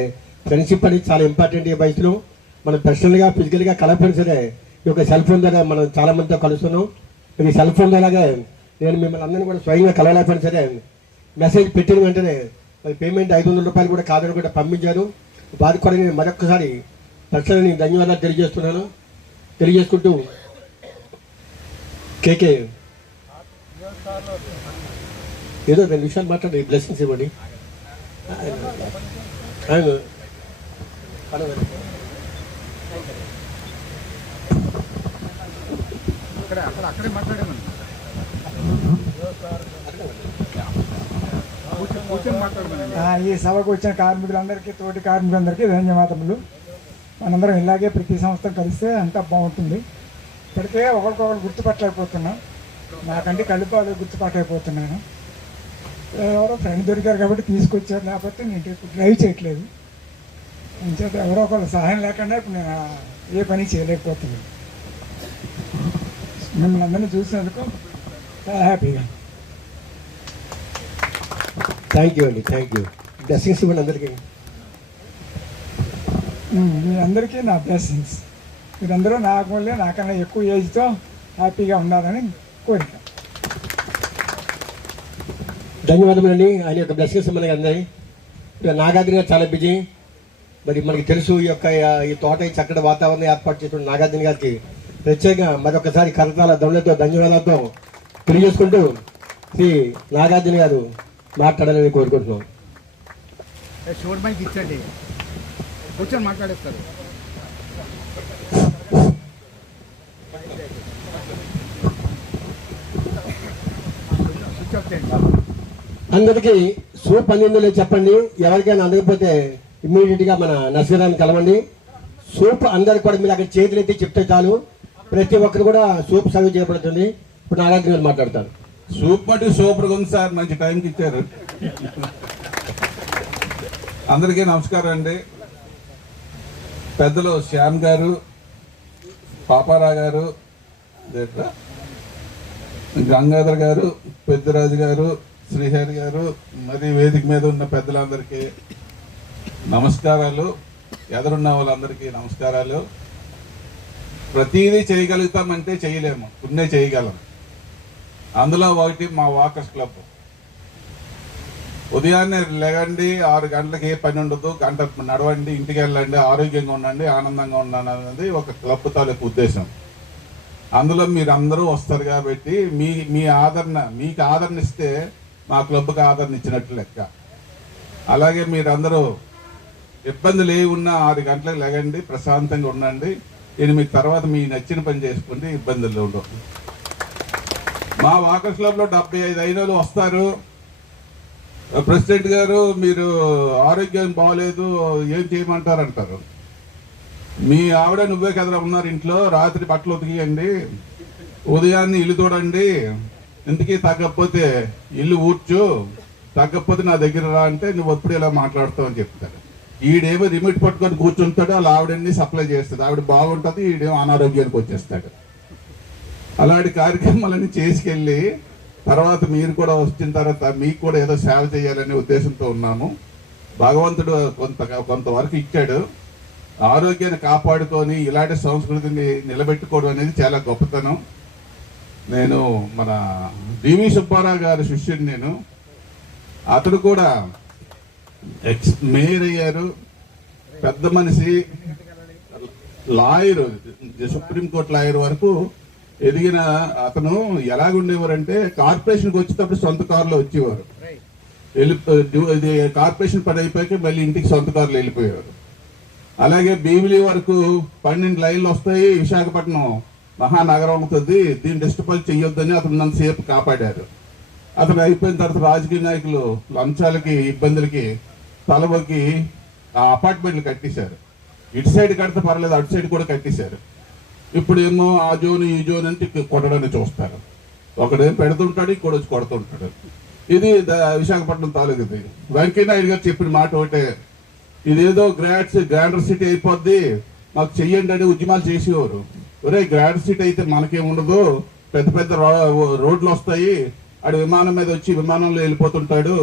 ఫ్రెండ్షిప్ అనేది చాలా ఇంపార్టెంట్. ఈ వయసులో మనం పర్సనల్గా ఫిజికల్గా కలపని సరే ఈ యొక్క సెల్ ఫోన్ ద్వారా మనం చాలా మందితో కలుస్తున్నాం. ఈ సెల్ ఫోన్ ద్వారాగా నేను మిమ్మల్ని అందరినీ కూడా స్వయంగా కలవలేకపోయినా సరే మెసేజ్ పెట్టిన వెంటనే మరి పేమెంట్ 500 రూపాయలు కూడా కాదని కూడా పంపించారు. వారికి కూడా నేను మరొకసారి పర్సనల్ ధన్యవాదాలు తెలియజేసుకుంటూ కేకే ఏదో 2 నిమిషాలు మాట్లాడి బ్లెస్సింగ్స్ ఇవ్వండి. ఈ సభకు వచ్చిన కార్మికులందరికీ, తోటి కార్మికులందరికీ ధన్యవాదములు. మనందరం ఇలాగే ప్రతి సంవత్సరం కలిస్తే అంతా బాగుంటుంది. ఇప్పటికే ఒకరికొకరు గుర్తుపట్టలేకపోతున్నాం. నాకంటే కలిపాలు గుర్తుపట్టలేకపోతున్నాను. ఎవరో ఫ్రెండ్ దొరికారు కాబట్టి తీసుకొచ్చారు, లేకపోతే నేను ఇప్పుడు డ్రైవ్ చేయట్లేదు. అంచేత ఎవరో ఒకరు సహాయం లేకుండా ఇప్పుడు నేను ఏ పని చేయలేకపోతున్నాను. మిమ్మల్ని అందరినీ చూసినందుకు చాలా హ్యాపీగా. థ్యాంక్ యూ అండి, థ్యాంక్ యూ. బ్లెస్సింగ్స్ ఇవ్వండి అందరికీ. మీరందరికీ నా బ్లెస్సింగ్స్. మీరందరూ నాకు వల్లే నాకన్నా ఎక్కువ ఏజ్తో హ్యాపీగా ఉండాలని కోరిక. ధన్యవాదములండి. ఆయన యొక్క బ్లెస్సింగ్స్ మనకి అందరి. నాగార్జున గారు చాలా బిజీ. మరి మనకి తెలుసు ఈ తోట ఈ చక్కటి వాతావరణం ఏర్పాటు చేసిన నాగార్జున గారికి ప్రత్యేకంగా మరొకసారి కరతాల దండలతో ధన్యవాదాలతో తెలియజేసుకుంటూ శ్రీ నాగార్జున గారు మాట్లాడాలని కోరుకుంటున్నాం. షోర్ మైక్ ఇచ్చండి, కూర్చొని మాట్లాడేస్తారు. అందరికీ సూప్ అందిందో లేదు చెప్పండి. ఎవరికైనా అందకపోతే ఇమ్మీడియట్గా మన నర్సరాన్ని కలవండి. సూప్ అందరికి కూడా మీరు అక్కడ చేతులు ఎత్తి చెప్తే చాలు, ప్రతి ఒక్కరు కూడా సూప్ సర్వ్ చేయబడుతుంది. ఇప్పుడు నాగార్జున గారు మాట్లాడతారు. సూప్ మటు సూపర్గా ఉంది సార్, మంచి టైంకి ఇచ్చారు. అందరికీ నమస్కారం అండి. పెద్దలు శ్యామ్ గారు, పాపారావు గారు, గంగాధర్ గారు, పెద్దరాజు గారు, శ్రీహరి గారు, మరి వేదిక మీద ఉన్న పెద్దలందరికీ నమస్కారాలు. ఎదురున్న వాళ్ళందరికీ నమస్కారాలు. ప్రతిదీ చేయగలుగుతామంటే చేయలేము, కొన్నే చేయగలం. అందులో ఒకటి మా వాకర్స్ క్లబ్. ఉదయాన్నే లేగండి, 6 గంటలకి ఏ పని ఉండదు, గంట నడవండి, ఇంటికి వెళ్ళండి, ఆరోగ్యంగా ఉండండి, ఆనందంగా ఉండండి అనేది ఒక క్లబ్ తాలూకు ఉద్దేశం. అందులో మీరు అందరూ వస్తారు కాబట్టి మీకు ఆదరణ ఇస్తే మా క్లబ్కి ఆదరణ ఇచ్చినట్లు లెక్క. అలాగే మీరందరూ ఇబ్బందులు ఏవి ఉన్నా 6 గంటలకు లేగండి, ప్రశాంతంగా ఉండండి. 8 తర్వాత మీ నచ్చిన పని చేసుకుంటే ఇబ్బందులు ఉండవు. మా వాకర్స్ క్లబ్లో 75 అయిన వాళ్ళు వస్తారు. ప్రెసిడెంట్ గారు మీరు ఆరోగ్యం బాగోలేదు, ఏం చేయమంటారు అంటారు. మీ ఆవిడ నువ్వే కదరా ఉన్నారు ఇంట్లో, రాత్రి బట్టలు ఉతికియండి, ఉదయాన్నే ఇల్లు చూడండి, ఇంటికి తగ్గకపోతే ఇల్లు ఊడ్చు, తగ్గకపోతే నా దగ్గర రా అంటే నువ్వు ఎప్పుడు ఇలా మాట్లాడుతావు అని చెప్తాడు. ఈడేమో రిమోట్ పట్టుకొని కూర్చుంటాడు, వాళ్ళ ఆవిడన్ని సప్లై చేస్తాడు. ఆవిడ బాగుంటుంది, ఈడేమో అనారోగ్యానికి వచ్చేస్తాడు. అలాంటి కార్యక్రమాలన్నీ చేసుకెళ్ళి తర్వాత మీరు కూడా వచ్చిన తర్వాత మీకు కూడా ఏదో సేవ చేయాలనే ఉద్దేశంతో ఉన్నాము. భగవంతుడు కొంతవరకు ఇచ్చాడు. ఆరోగ్యాన్ని కాపాడుకొని ఇలాంటి సంస్కృతిని నిలబెట్టుకోవడం అనేది చాలా గొప్పతనం. నేను మన డివి సుబ్బారావు గారి శిష్యుడు. నేను అతడు కూడా మేయర్ అయ్యారు, పెద్ద మనిషి, లాయరు, సుప్రీంకోర్టు లాయర్ వరకు ఎదిగిన అతను. ఎలాగుండేవారంటే కార్పొరేషన్కి వచ్చేటప్పుడు సొంత కారులో వచ్చేవారు, ఇది కార్పొరేషన్ పని అయిపోయాక మళ్ళీ ఇంటికి సొంత కారులో వెళ్ళిపోయేవారు. అలాగే భీమిలి వరకు 12 లైన్లు వస్తాయి, విశాఖపట్నం మహానగరం అవుతుంది, దీన్ని డిస్టర్బ్ చెయ్యొద్దని అతను నన్ను సేపు కాపాడారు. అతను అయిపోయిన తర్వాత రాజకీయ నాయకులు లంచాలకి ఇబ్బందులకి తలవకి ఆ అపార్ట్మెంట్లు కట్టేశారు. ఇటు సైడ్ కడితే పర్లేదు, అటు సైడ్ కూడా కట్టేశారు. ఇప్పుడు ఏమో ఆ జోన్ ఈ జోన్ అంటే కొట్టడానికి చూస్తారు. ఒకడేం పెడుతుంటాడు, ఇంకోటి వచ్చి కొడుతుంటాడు. ఇది విశాఖపట్నం తాలూకుది. వెంకయ్యనాయుడు గారు చెప్పిన మాట ఒకటే, ఇదేదో గ్రాండర్ సిటీ అయిపోద్ది, మాకు చెయ్యండి అని ఉద్యమాలు చేసేవారు. ఒరే గ్రాండర్ సిటీ అయితే మనకేముండదు, పెద్ద పెద్ద రోడ్లు వస్తాయి, ఆడు విమానం మీద వచ్చి విమానంలో వెళ్ళిపోతుంటాడు,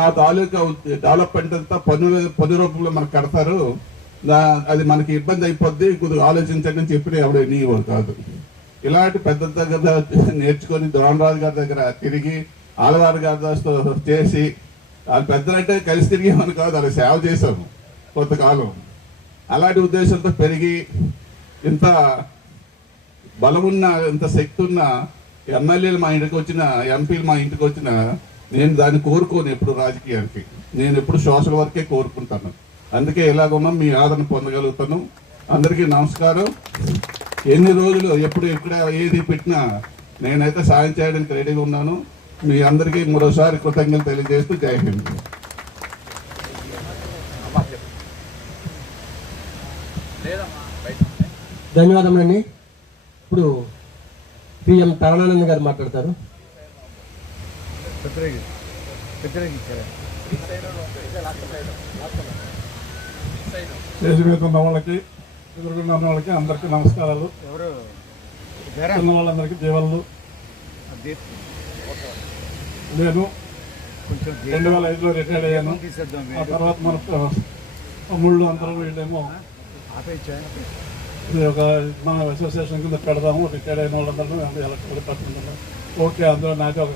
ఆ తాలూకా డెవలప్మెంట్ అంతా పన్ను రూపంలో మనకు కడతారు, అది మనకి ఇబ్బంది అయిపోద్ది, కొద్దిగా ఆలోచించండి అని చెప్పి ఎవడు నీవారు కాదు. ఇలాంటి పెద్ద దగ్గర నేర్చుకొని ద్రోణరాజు గారి దగ్గర తిరిగి ఆలవారి గారితో చేసి, వాళ్ళు పెద్దలంటే కలిసి తిరిగేమని కాదు, అలా సేవ చేశాము కొంతకాలం. అలాంటి ఉద్దేశంతో పెరిగి ఇంత బలమున్న, ఇంత శక్తి ఉన్న ఎమ్మెల్యేలు మా ఇంటికి వచ్చిన, ఎంపీలు మా ఇంటికి వచ్చిన, నేను దాన్ని కోరుకోను ఎప్పుడు రాజకీయానికి. నేను ఎప్పుడు సోషల్ వర్కే కోరుకుంటాను. అందుకే ఇలాగున్నాం, మీ ఆదరణ పొందగలుగుతాను. అందరికీ నమస్కారం. ఎన్ని రోజులు ఎప్పుడు ఎక్కడ ఏది పెట్టినా నేనైతే సాయం చేయడానికి రెడీగా ఉన్నాను. మీ అందరికీ మరోసారి కృతజ్ఞతలు తెలియజేస్తూ జై హింద్. ధన్యవాదములండి. ఇప్పుడు పిఎం తరణానంద్ గారు మాట్లాడతారు. స్టేజ్ మీద ఉన్న వాళ్ళకి, ఎదురుకున్న వాళ్ళకి అందరికీ నమస్కారాలు. ఉన్న వాళ్ళందరికీ జీవనలు. నేను 2005లో రిటైర్డ్ అయ్యాను. ఆ తర్వాత మన తమ్ముళ్ళు అందరూ వీళ్ళేమో ఇది ఒక మన అసోసియేషన్ కింద పెడదాము, రిటైర్డ్ అయిన వాళ్ళందరూ ఎలక్ట్రికల్ పడుతుంటారు. ఓకే, అందులో నాకు ఒక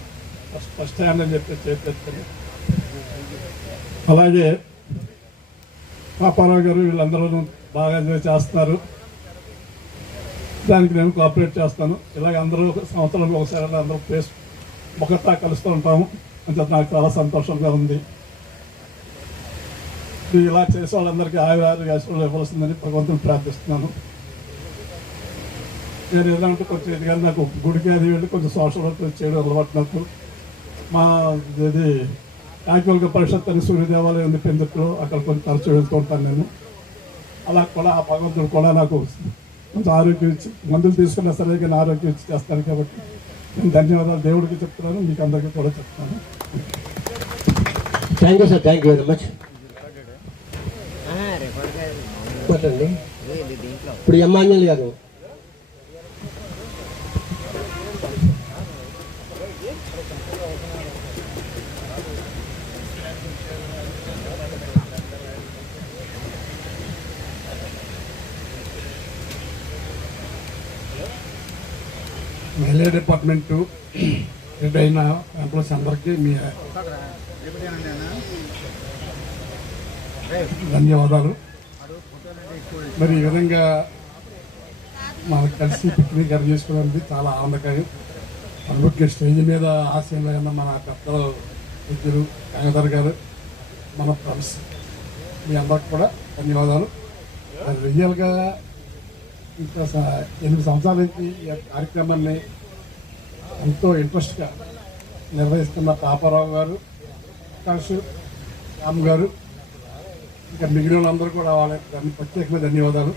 ఫస్ట్ హ్యాండ్ అని చెప్పి చేస్తాను. అలాగే పాపారావు గారు వీళ్ళందరూ బాగా చేస్తున్నారు. దానికి నేను కోఆపరేట్ చేస్తాను. ఇలాగ అందరూ సంవత్సరంలో ఒకసారి అందరూ ప్లేస్ ఒకటా కలుస్తూ ఉంటాము. అంటే నాకు చాలా సంతోషంగా ఉంది. ఇలా చేసే వాళ్ళందరికీ ఆయుర్వేద ఇవ్వాల్సిందని భగవంతుని ప్రార్థిస్తున్నాను. నేను ఏదంటే కొంచెం ఎదిగా నాకు గుడికి అది వెళ్ళి కొంచెం సోషల్ వర్క్ చేయడం అలవాటు నాకు. మా ఇది యాక్చువల్గా పరిషత్ అని సూర్య దేవాలయం ఉంది పెందుట్లో, అక్కడ కొంచెం తరచు వెళ్తూ ఉంటాను నేను. అలా కూడా ఆ భగవంతుడు కూడా నాకు కొంచెం ఆరోగ్యం ఇచ్చి, మందులు తీసుకున్నా సరే కానీ ఆరోగ్యం ఇచ్చి చేస్తాను. కాబట్టి నేను ధన్యవాదాలు దేవుడికి చెప్తున్నాను, మీకు అందరికీ కూడా చెప్తాను. Thank you sir, thank you very much. ఇప్పుడు ఎమ్మాన్యుల్ గారు. రైల్వే డిపార్ట్మెంటు రిటైర్ అయిన ఎంప్లాయీస్ అందరికీ మీ ధన్యవాదాలు. మరి ఈ విధంగా మనకు కలిసి పిక్నిక్ అరేంజ్ చేసుకోవడానికి చాలా ఆనందకరం. అందుకే స్టేజ్ మీద ఆశయంలో ఉన్న మన పెద్దలు విద్యులు గంగాధర్ గారు, మన ఫ్రెండ్స్, మీ అందరికి కూడా ధన్యవాదాలు. అది రియల్గా ఇంకా 8 సంవత్సరాల నుంచి ఈ కార్యక్రమాన్ని ఎంతో ఇంట్రెస్ట్గా నిర్వహిస్తున్న పాపారావు గారు, ప్రకాష్, రామ్ గారు, ఇంకా మిగిలిన వాళ్ళందరూ కూడా వాళ్ళకి ప్రత్యేకమైన ధన్యవాదాలు.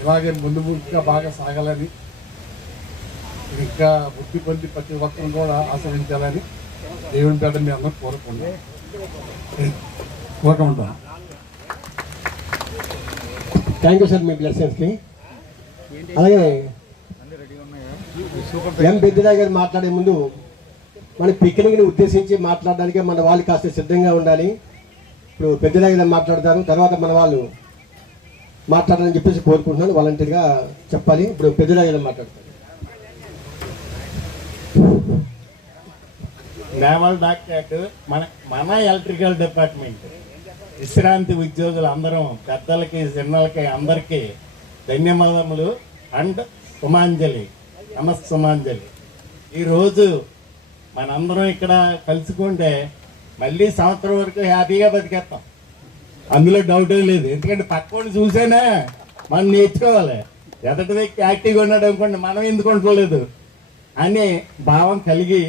ఇలాగే ముందు ముందుగా బాగా సాగాలని, ఇంకా వృద్ధి పొంది ప్రతి ఒక్కరిని కూడా ఆశ్రయించాలని దేవుని పేట మీ అందరూ కోరుకుంటాను. థ్యాంక్ యూ సార్ మీ బ్లెస్సింగ్స్కి. అలాగే ఎం పెద్దిరాయ్ గారు మాట్లాడే ముందు మన పిక్నిక్ని ఉద్దేశించి మాట్లాడడానికి మన వాళ్ళు కాస్త సిద్ధంగా ఉండాలి. ఇప్పుడు పెద్దిరాయ్ గారు మాట్లాడతారు, తర్వాత మన వాళ్ళు మాట్లాడాలని చెప్పేసి కోరుకుంటున్నాను. వాలంటీర్గా చెప్పాలి. ఇప్పుడు పెద్దిరాయ్ గారు మాట్లాడతారు. నేవల్ డాక్టరేట్ మన ఎలక్ట్రికల్ డిపార్ట్మెంట్ విశ్రాంతి ఉద్యోగులు అందరం పెద్దలకి చిన్నలకి అందరికీ ధన్యవాదములు అండ్ సుమాంజలి, నమస్సుమాంజలి. ఈరోజు మనందరం ఇక్కడ కలుసుకుంటే మళ్ళీ సంవత్సరం వరకు హ్యాపీగా బతికేస్తాం, అందులో డౌటే లేదు. ఎందుకంటే పక్కని చూసేనే మనం నేర్చుకోవాలి. ఎదటి వ్యక్తి యాక్టివ్గా ఉన్నాడు అనుకోండి, మనం ఎందుకు ఉండలేదు అనే భావం కలిగి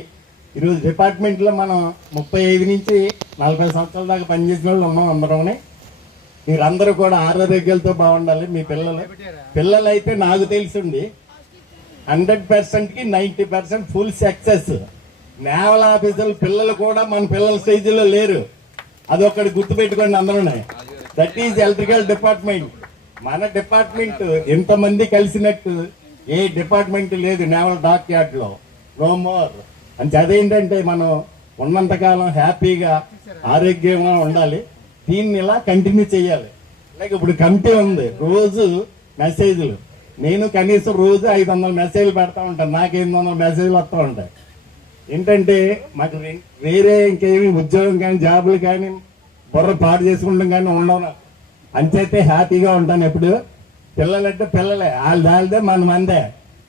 ఈరోజు డిపార్ట్మెంట్లో మనం 35 నుంచి 40 సంవత్సరాల దాకా పనిచేసిన వాళ్ళు ఉన్నాం అందరం. మీరందరూ కూడా ఆరోగ్యాలతో బాగుండాలి. మీ పిల్లలు అయితే నాకు తెలిసింది 100%కి 90% ఫుల్ సక్సెస్. నేవల్ ఆఫీసర్ల పిల్లలు కూడా మన పిల్లల స్టేజ్లో లేరు, అదొక్కటి గుర్తుపెట్టుకోండి అందరూ. That is electrical department. మన డిపార్ట్మెంట్ ఎంతమంది కలిసినట్టు ఏ డిపార్ట్మెంట్ లేదు నేవల్ డాక్ యార్డ్లో, నో మోర్. అంటే అదేంటంటే మనం ఉన్నంతకాలం హ్యాపీగా ఆరోగ్యంగా ఉండాలి. దీన్ని ఇలా కంటిన్యూ చేయాలి. లైక్ ఇప్పుడు కమిటీ ఉంది, రోజు మెసేజ్లు. నేను కనీసం రోజు 500 మెసేజ్లు పెడతా ఉంటాను, నాకు 800 మెసేజ్లు వస్తూ ఉంటాయి. ఏంటంటే మాకు వేరే ఇంకేమి ఉద్యోగం కానీ జాబులు కానీ బుర్ర పాడు చేసుకుంటాం కానీ ఉండవు నాకు. అంచేతే హ్యాపీగా ఉంటాను ఎప్పుడు. పిల్లలంటే పిల్లలే, వాళ్ళదే మనదే.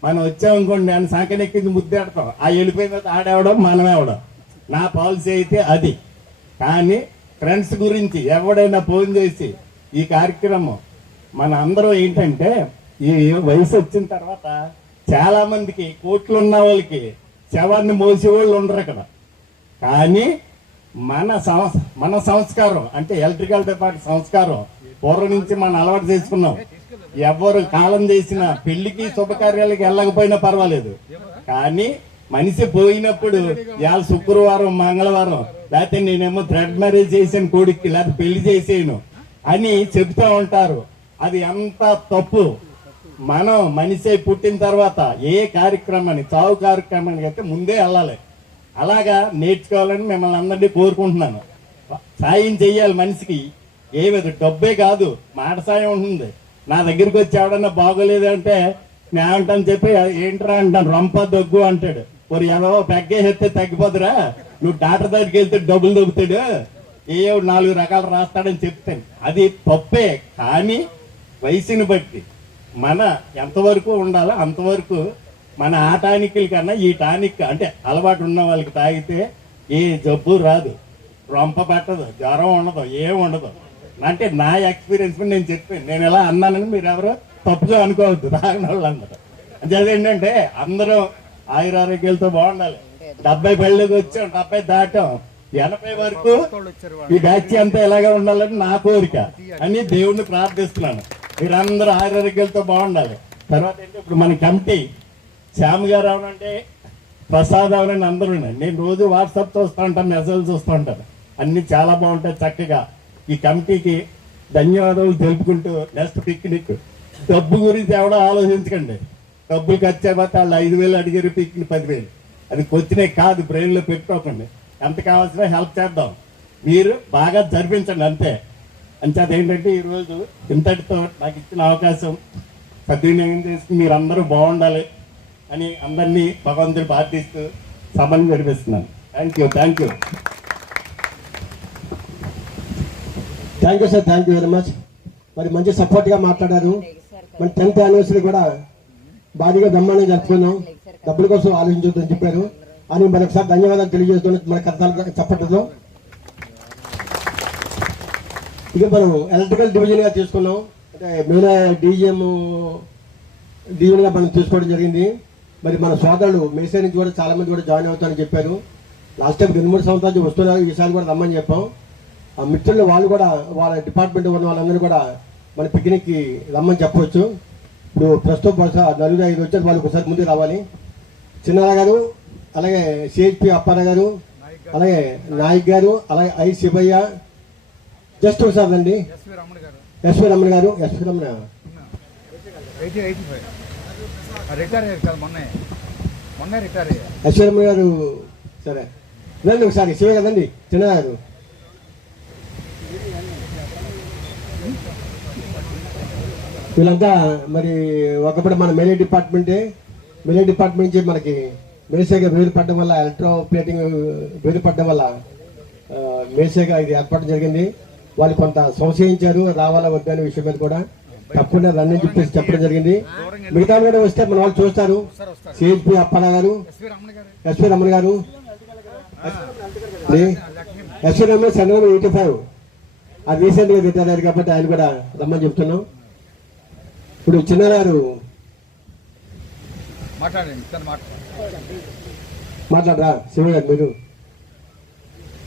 మనం వచ్చామనుకోండి అని సంకనెక్కింది ముద్దెడతాం, ఆ వెళ్ళిపోయిన తర్వాత ఆడేవడం మనమే అవడం. నా పాలసీ అయితే అది. కానీ ఫ్రెండ్స్ గురించి ఎవడైనా ఫోన్ చేసి ఈ కార్యక్రమం మన అందరూ ఏంటంటే ఈ వయసు వచ్చిన తర్వాత చాలా మందికి కోట్లు ఉన్న వాళ్ళకి శవాన్ని మోసే వాళ్ళు ఉండరు అక్కడ. కానీ మన సంస్కారం అంటే ఎలక్ట్రికల్ డిపార్ట్మెంట్ సంస్కారం పూర్వం నుంచి మనం అలవాటు చేసుకున్నాం. ఎవరు కాలం చేసిన పెళ్లికి శుభకార్యాలకి వెళ్ళకపోయినా పర్వాలేదు, కానీ మనిషి పోయినప్పుడు ఇవాళ శుక్రవారం మంగళవారం లేకపోతే నేనేమో థ్రెడ్ మ్యారేజ్ చేసాను కొడుక్కి లేకపోతే పెళ్లి చేసేను అని చెప్తూ ఉంటారు. అది ఎంత తప్పు. మనం మనిషి పుట్టిన తర్వాత ఏ కార్యక్రమానికి చావు కార్యక్రమానికి అయితే ముందే వెళ్ళాలి. అలాగా నేర్చుకోవాలని మిమ్మల్ని అందరినీ కోరుకుంటున్నాను. సాయం చెయ్యాలి మనిషికి. ఏమది డబ్బే కాదు, మాట సాయం ఉంటుంది. నా దగ్గరికి వచ్చి ఎవడన్నా బాగోలేదు అంటే నేనంటాను చెప్పి ఏంట్రా అంటాను, రొంప దగ్గు అంటాడు. మరి ఏదో పెగ్గేస్తే తగ్గిపోతురా, నువ్వు డాక్టర్ దగ్గరికి వెళ్తే డబ్బులు దొబ్బుతాడు, ఏ 4 రకాలు రాస్తాడని చెప్తాను. అది తప్పే. కానీ వయసుని బట్టి మన ఎంతవరకు ఉండాలో అంతవరకు మన ఆ టానిక్ల కన్నా ఈ టానిక్ అంటే అలవాటు ఉన్న వాళ్ళకి తాగితే ఏ జబ్బు రాదు, రొంప పెట్టదు, జ్వరం ఉండదు, ఏం ఉండదు. అంటే నా ఎక్స్పీరియన్స్ నేను చెప్పాను. నేను ఎలా అన్నానని మీరు ఎవరు తప్పుగా అనుకోవద్దు తాగిన వాళ్ళందరూ. అంటే అదేంటంటే అందరూ ఆయురారోగ్యాలతో బాగుండాలి. 70 పెళ్ళికి వచ్చాం, 70 దాటాం, 80 వరకు ఈ బ్యాచ్ అంతా ఎలాగే ఉండాలని నా కోరిక అని దేవుణ్ణి ప్రార్థిస్తున్నాను. మీరందరూ ఆయురారోగ్యాలతో బాగుండాలి. తర్వాత ఏంటి, ఇప్పుడు మన కమిటీ శ్యామ్ గారు అవనంటే ప్రసాద్ అవనండి అందరూ. నేను రోజు వాట్సాప్ చూస్తూ ఉంటాను, మెసేజ్ చూస్తూ ఉంటాను. అన్ని చాలా బాగుంటాయి. చక్కగా ఈ కమిటీకి ధన్యవాదాలు తెలుపుకుంటూ నెక్స్ట్ పిక్నిక్ డబ్బు గురించి ఎవడో ఆలోచించకండి. డబ్బులు ఖర్చు అయిపోతే వాళ్ళు 5,000 అడిగారు, పిక్నిక్ 10,000. అది కొచ్చినాయి కాదు, బ్రెయిన్లో పెట్టుకోకండి. ఎంత కావాల్సిన హెల్ప్ చేద్దాం, మీరు బాగా జరిపించండి అంతే. అంచేది ఏంటంటే ఈరోజు ఇంతటితో నాకు ఇచ్చిన అవకాశం సద్వినియోగం చేసుకుని మీరందరూ బాగుండాలి అని అందరినీ భగవంతుడు ప్రార్థిస్తూ సభను జరిపిస్తున్నాను. Thank you thank you sir, thank you very much. మరి మంచి సపోర్ట్గా మాట్లాడారు. మన 10th యానివర్సరీ కూడా భారీగా బ్రహ్మాండంగా జరుపుకున్నాం. డబ్బుల కోసం ఆలోచించొద్దని చెప్పారు అని మరొకసారి ధన్యవాదాలు తెలియజేస్తున్నాం. మన కథలు చెప్పట్లేదు. ఇక మనం ఎలక్ట్రికల్ డివిజన్గా తీసుకున్నాం. అంటే మెయిన్ డివిజన్గా మనం తీసుకోవడం జరిగింది. మరి మన సోదరులు మేసే నుంచి కూడా చాలా మంది కూడా జాయిన్ అవుతారని చెప్పారు. లాస్ట్ టైం 2-3 సంవత్సరాలు వస్తున్నారు, ఈసారి కూడా రమ్మని చెప్పాం. ఆ మిత్రులు వాళ్ళు కూడా వాళ్ళ డిపార్ట్మెంట్ ఉన్న వాళ్ళందరూ కూడా మన పిక్నిక్కి రమ్మని చెప్పవచ్చు. ఇప్పుడు ప్రస్తుతం 4-5 వచ్చారు, వాళ్ళు ఒకసారి ముందుకు రావాలి. చిన్నారా గారు, అలాగే సిహెచ్పి అప్పారావు గారు, అలాగే నాయక్ గారు, అలాగే ఐ శివయ్య, జస్ట్ ఒకసారి రండి. ఎస్వి రమణ గారు, ఎస్వి రమణ ఎస్వి రమణ గారు, సరే రండి ఒకసారి. శివ కదండి, చిన్న గారు. వీళ్ళంతా మరి ఒకప్పుడు మన మెయిన్ డిపార్ట్మెంట్ నుంచి మనకి మేసేగా వేలు పడడం వల్ల, ఎలక్ట్రో ప్లేటింగ్ వేలు పడడం వల్ల మేసేగా ఇది ఏర్పాటు జరిగింది. వాళ్ళు కొంత సంశయించారు రావాలా వద్దనే విషయం మీద కూడా. తప్పకుండా రన్ చెప్పేసి చెప్పడం జరిగింది. మిగతా కూడా వస్తే మన వాళ్ళు చూస్తారు. సిహెచ్పి అప్పారావు గారు, ఎస్వి రమణ గారు, ఎస్వి రమణ 85 అది రీసెంట్గా రిటైర్ అయ్యారు కాబట్టి ఆయన కూడా రమ్మని చెప్తున్నాం. ఇప్పుడు చిన్నారారు మాట్లాడరా శివ గారు మీరు?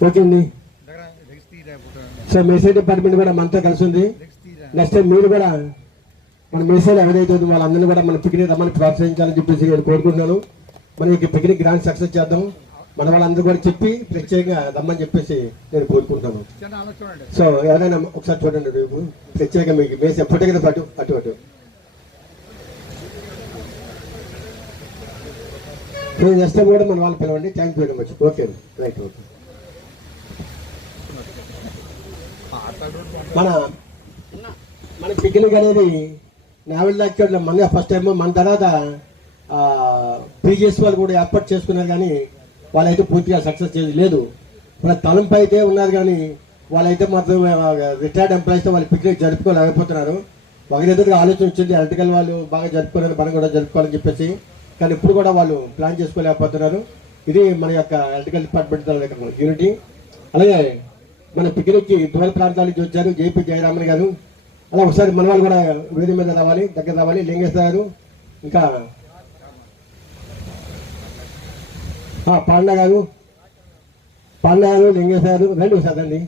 ఓకే అండి. సో మెసేజ్ డిపార్ట్మెంట్ కూడా మనతో కలిసి ఉంది. నెక్స్ట్ టైం మీరు కూడా మన మెసేజ్ ఎవరైతే వాళ్ళందరినీ కూడా మన పిక్నిక్ రమ్మని ప్రోత్సహించాలని చెప్పేసి నేను కోరుకుంటున్నాను. మనం ఈ పిక్నిక్ గ్రాండ్ సక్సెస్ చేద్దాం. మన వాళ్ళందరూ కూడా చెప్పి ప్రత్యేకంగా రమ్మని చెప్పేసి నేను కోరుకుంటున్నాను. సో ఎవరైనా ఒకసారి చూడండి, రేపు ప్రత్యేకంగా మీకు మెసేజ్ ఫోటోగ్రఫీ అటు నెక్స్ట్ టైం కూడా మన వాళ్ళు పిలవండి. Thank you very much. Okay right. Okay. మన పిక్నిక్ అనేది నావెల్ దాకా మన ఫస్ట్ టైం. మన తర్వాత ప్రీవియస్ వాళ్ళు కూడా ఏర్పాటు చేసుకున్నారు, కానీ వాళ్ళైతే పూర్తిగా సక్సెస్ చేయలేదు. మన తలంపు అయితే ఉన్నారు, కానీ వాళ్ళైతే మాత్రం రిటైర్డ్ ఎంప్లాయీస్తో వాళ్ళు పిక్నిక్ జరుపుకోలేకపోతున్నారు. ఒకరిద్దరికి ఆలోచన వచ్చింది, ఎలక్ట్రికల్ వాళ్ళు బాగా జరుపుకోవాలి, మనం కూడా జరుపుకోవాలని చెప్పేసి. కానీ ఇప్పుడు కూడా వాళ్ళు ప్లాన్ చేసుకోలేకపోతున్నారు. ఇది మన యొక్క ఎలక్ట్రికల్ డిపార్ట్మెంట్ యూనిటీ. అలాగే మన పిక్నిక్కి దూర ప్రాంతాల నుంచి వచ్చారు, జేపీ జయరామన్ గారు. అలా ఒకసారి మన వాళ్ళు కూడా వేది మీద రావాలి, దగ్గర రావాలి. లింగేశ్వర గారు, ఇంకా పాండా గారు, లింగేశ్వర గారు రండి ఒకసారి రండి.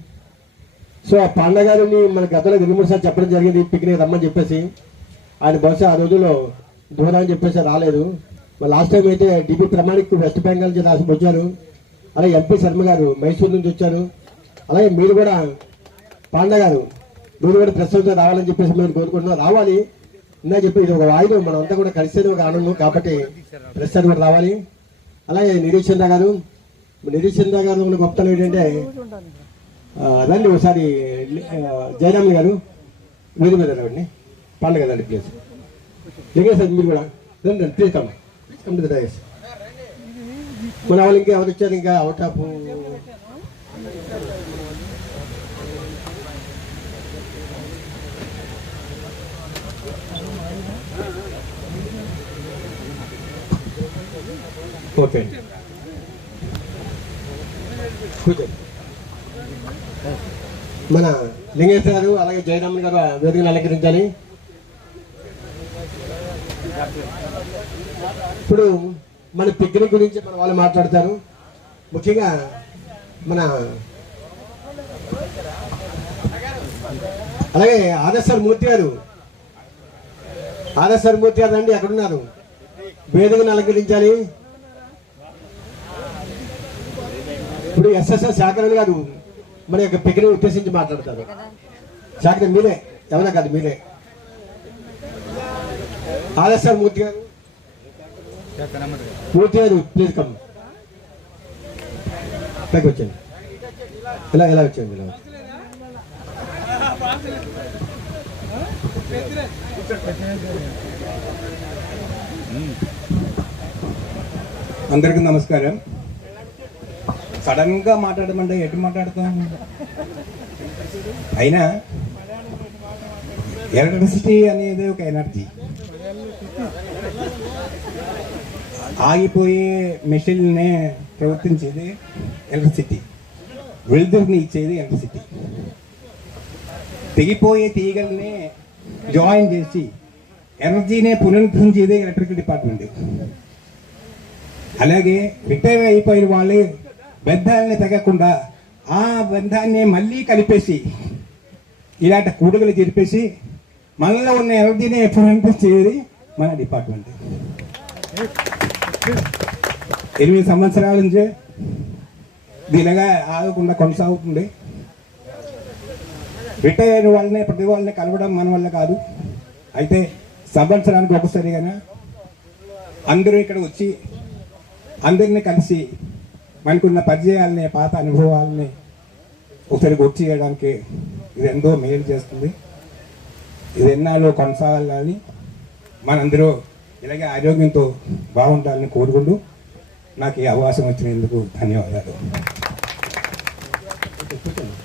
సో ఆ పాండా గారిని మన గతంలో 2-3 సార్లు చెప్పడం జరిగింది పిక్నిక్ రమ్మని చెప్పేసి. ఆయన బహుశా ఆ రోజుల్లో దూరం అని చెప్పేసి రాలేదు. మరి లాస్ట్ టైం అయితే డిబి ప్రమాణిక్ వెస్ట్ బెంగాల్ నుంచి రాసి వచ్చారు. అలాగే ఎంపీ శర్మ గారు మైసూరు నుంచి వచ్చారు. అలాగే మీరు కూడా పాండా గారు మీరు కూడా ప్రస్తుతం రావాలని చెప్పేసి మేము కోరుకుంటున్నాం. రావాలి ఇందా చెప్పి ఇది ఒక వాయిదా, మనం అంతా కూడా కలిసేది ఒక ఆనందం కాబట్టి ప్రస్తుతం కూడా రావాలి. అలాగే నిరీక్షణ గారు మన గొప్పతనం ఏంటంటే రండి ఒకసారి జయరామన్ గారు వీరి మీద రండి. పాండా గారు రండి ప్లీజ్. లింగేశ్వర మీరు కూడా రండి please come to the dais. మన వాళ్ళు ఇంకా ఎవరు వచ్చారు? ఇంకా అవుట్ ఆఫ్ ఓకే కూర్చోండి. మన లింగేశ్వర గారు అలాగే జయరామన్ గారు వేదికను అలంకరించాలి. ఇప్పుడు మన పిక్నిక్ గురించి మన వాళ్ళు మాట్లాడతారు. ముఖ్యంగా మన అలాగే ఆర్ఎస్ఆర్ మూర్తి గారు రండి, ఎక్కడున్నారు? వేదికను అలంకరించాలి. ఇప్పుడు ఎస్ఎస్ఆర్ శాకరన్ గారు మన యొక్క పిక్నిక్ ఉద్దేశించి మాట్లాడతారు. శాకరన్ మీరే, ఎవరా కాదు మీరే. ఆర్ఎస్ఆర్ మూర్తి గారు ప్లీజ్ కమ్ పైకి వచ్చండి. ఎలా వచ్చండి ఇలా అందరికీ నమస్కారం. సడన్ గా మాట్లాడమంటే ఎటు మాట్లాడతాం? అయినా ఎలక్ట్రిసిటీ అనేది ఒక ఎనర్జీ. ఆగిపోయే మెషిన్ని ప్రవర్తించేది ఎలక్ట్రిసిటీ, వెలుతురుని ఇచ్చేది ఎలక్ట్రిసిటీ. తెగిపోయే తీగల్ని జాయిన్ చేసి ఎనర్జీనే పునరుద్ధరించేది ఎలక్ట్రికల్ డిపార్ట్మెంట్. అలాగే రిటైర్ అయిపోయిన వాళ్ళు బంధాలని తగ్గకుండా ఆ బంధాన్ని మళ్ళీ కలిపేసి ఇలాంటి కూడుకలు జరిపేసి మనలో ఉన్న ఎనర్జీని పునరుద్ధరించేది మన డిపార్ట్మెంట్. 8 సంవత్సరాల నుంచే దీనిగా ఆగకుండా కొనసాగుతుంది. రిటైర్ అయిన వాళ్ళని ప్రతి వాళ్ళని కలవడం మన వల్ల కాదు. అయితే సంవత్సరానికి ఒకసారిగానే అందరూ ఇక్కడ వచ్చి అందరినీ కలిసి మనకున్న పరిచయాలని, పాత అనుభవాలని ఒకసారి గుర్తు చేయడానికి ఇది ఎంతో మేలు చేస్తుంది. ఇది ఎన్నాళ్ళు కొనసాగాలని, మనందరూ ఇలాగే ఆరోగ్యంతో బాగుండాలని కోరుకుంటూ నాకు ఈ అవకాశం వచ్చినందుకు ధన్యవాదాలు.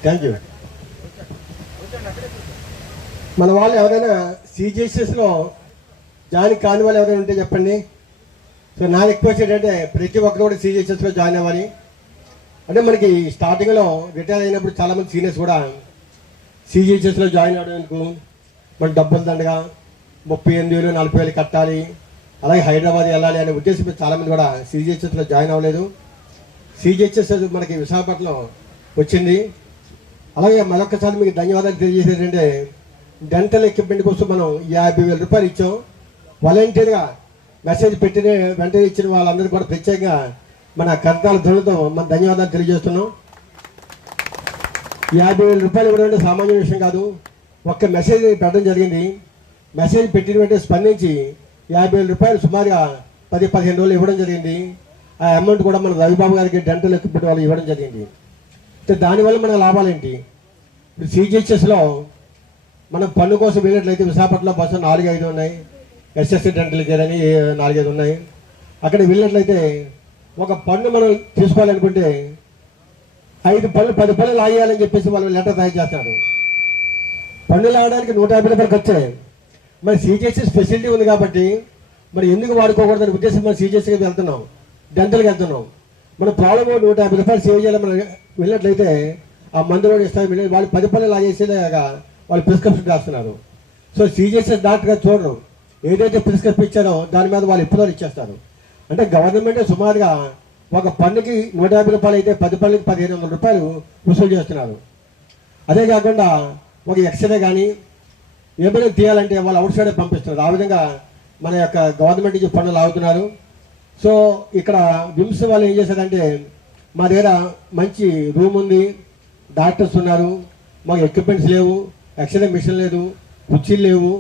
Thank you. మన వాళ్ళు ఎవరైనా సిజిఎస్ఎస్లో జాయిన్ కాని వాళ్ళు ఎవరైనా ఉంటే చెప్పండి. సో నా రిక్వెస్ట్ ఏంటంటే ప్రతి ఒక్కరు కూడా సిజిఎస్ఎస్లో జాయిన్ అవ్వాలి. అంటే మనకి స్టార్టింగ్లో రిటైర్ అయినప్పుడు చాలామంది సీనియర్స్ కూడా సిజిఎస్ఎస్లో జాయిన్ అవ్వడానికి మన డబ్బులు దండగా 38,000 40,000 కట్టాలి, అలాగే హైదరాబాద్ వెళ్ళాలి అనే ఉద్దేశంతో చాలామంది కూడా సిజిహెచ్ఎస్లో జాయిన్ అవ్వలేదు. సిజిహెచ్ఎస్ మనకి విశాఖపట్నం వచ్చింది. అలాగే మరొకసారి మీకు ధన్యవాదాలు తెలియజేసేటంటే డెంటల్ ఎక్విప్మెంట్ కోసం మనం 50,000 రూపాయలు ఇచ్చాం. వాలంటీర్గా మెసేజ్ పెట్టిన వెంటనే ఇచ్చిన వాళ్ళందరూ కూడా ప్రత్యేకంగా మన కర్తాల ధనులతో మన ధన్యవాదాలు తెలియజేస్తున్నాం. 50,000 రూపాయలు ఇవ్వడం అంటే సామాన్య విషయం కాదు. ఒక్క మెసేజ్ పెట్టడం జరిగింది. మెసేజ్ పెట్టిన వెంటనే స్పందించి 50,000 రూపాయలు సుమారుగా 10-15 రోజులు ఇవ్వడం జరిగింది. ఆ అమౌంట్ కూడా మన రవిబాబు గారికి డెంటల్ ఎక్విప్మెంట్ వాళ్ళు ఇవ్వడం జరిగింది. దానివల్ల మన లాభాలు ఏంటి? ఇప్పుడు సిజిహెచ్ఎస్లో మనం పన్ను కోసం వెళ్ళినట్లయితే విశాఖపట్నంలో బస్సు 4-5 ఉన్నాయి, ఎస్ఎస్సి డెంటల్ కేర్ అని 4-5 ఉన్నాయి. అక్కడ వెళ్ళినట్లయితే ఒక పన్ను మనం తీసుకోవాలనుకుంటే 5 పనులు 10 పనులు లాగేయాలని చెప్పేసి వాళ్ళు లెటర్ తయారు చేస్తారు. పన్ను లాగడానికి 150 రూపాయలు ఖర్చే. మరి సిజిహెచ్ఎస్ ఫెసిలిటీ ఉంది కాబట్టి మరి ఎందుకు వాడుకోకూడదని ఉద్దేశం మనం సిజిహెచ్కి వెళ్తున్నాం, డెంటల్కి వెళ్తున్నాం. మన ప్రాబ్లమ్ 150 రూపాయలు సేవ్ చేయాలి. మనం వెళ్ళినట్లయితే ఆ మందు కూడా ఇస్తారు, వాళ్ళు 10 పనులు లాగేసేలాగా వాళ్ళు ప్రిస్క్రిప్షన్ రాస్తున్నారు. సో సీజీహెచ్ఎస్ డాక్టర్ గారు చూడరు, ఏదైతే ప్రిస్క్రిప్షన్ ఇచ్చారో దాని మీద వాళ్ళు ఎప్పుడో ఇచ్చేస్తారు. అంటే గవర్నమెంట్ సుమారుగా ఒక పన్నుకి 150 రూపాయలు అయితే 10 పనులకి 1500 రూపాయలు వసూలు చేస్తున్నారు. అదే కాకుండా ఒక ఎక్స్రే కానీ ఏమైనా తీయాలంటే వాళ్ళు అవుట్ సైడే పంపిస్తున్నారు. ఆ విధంగా మన యొక్క గవర్నమెంట్ నుంచి పనులు ఆగుతున్నారు. సో ఇక్కడ విమ్స్ వాళ్ళు ఏం చేశారంటే, మా దగ్గర మంచి రూమ్ ఉంది, డాక్టర్స్ ఉన్నారు, మాకు ఎక్విప్మెంట్స్ లేవు, ఎక్స్రే మిషన్ లేదు, కుర్చీలు లేవు,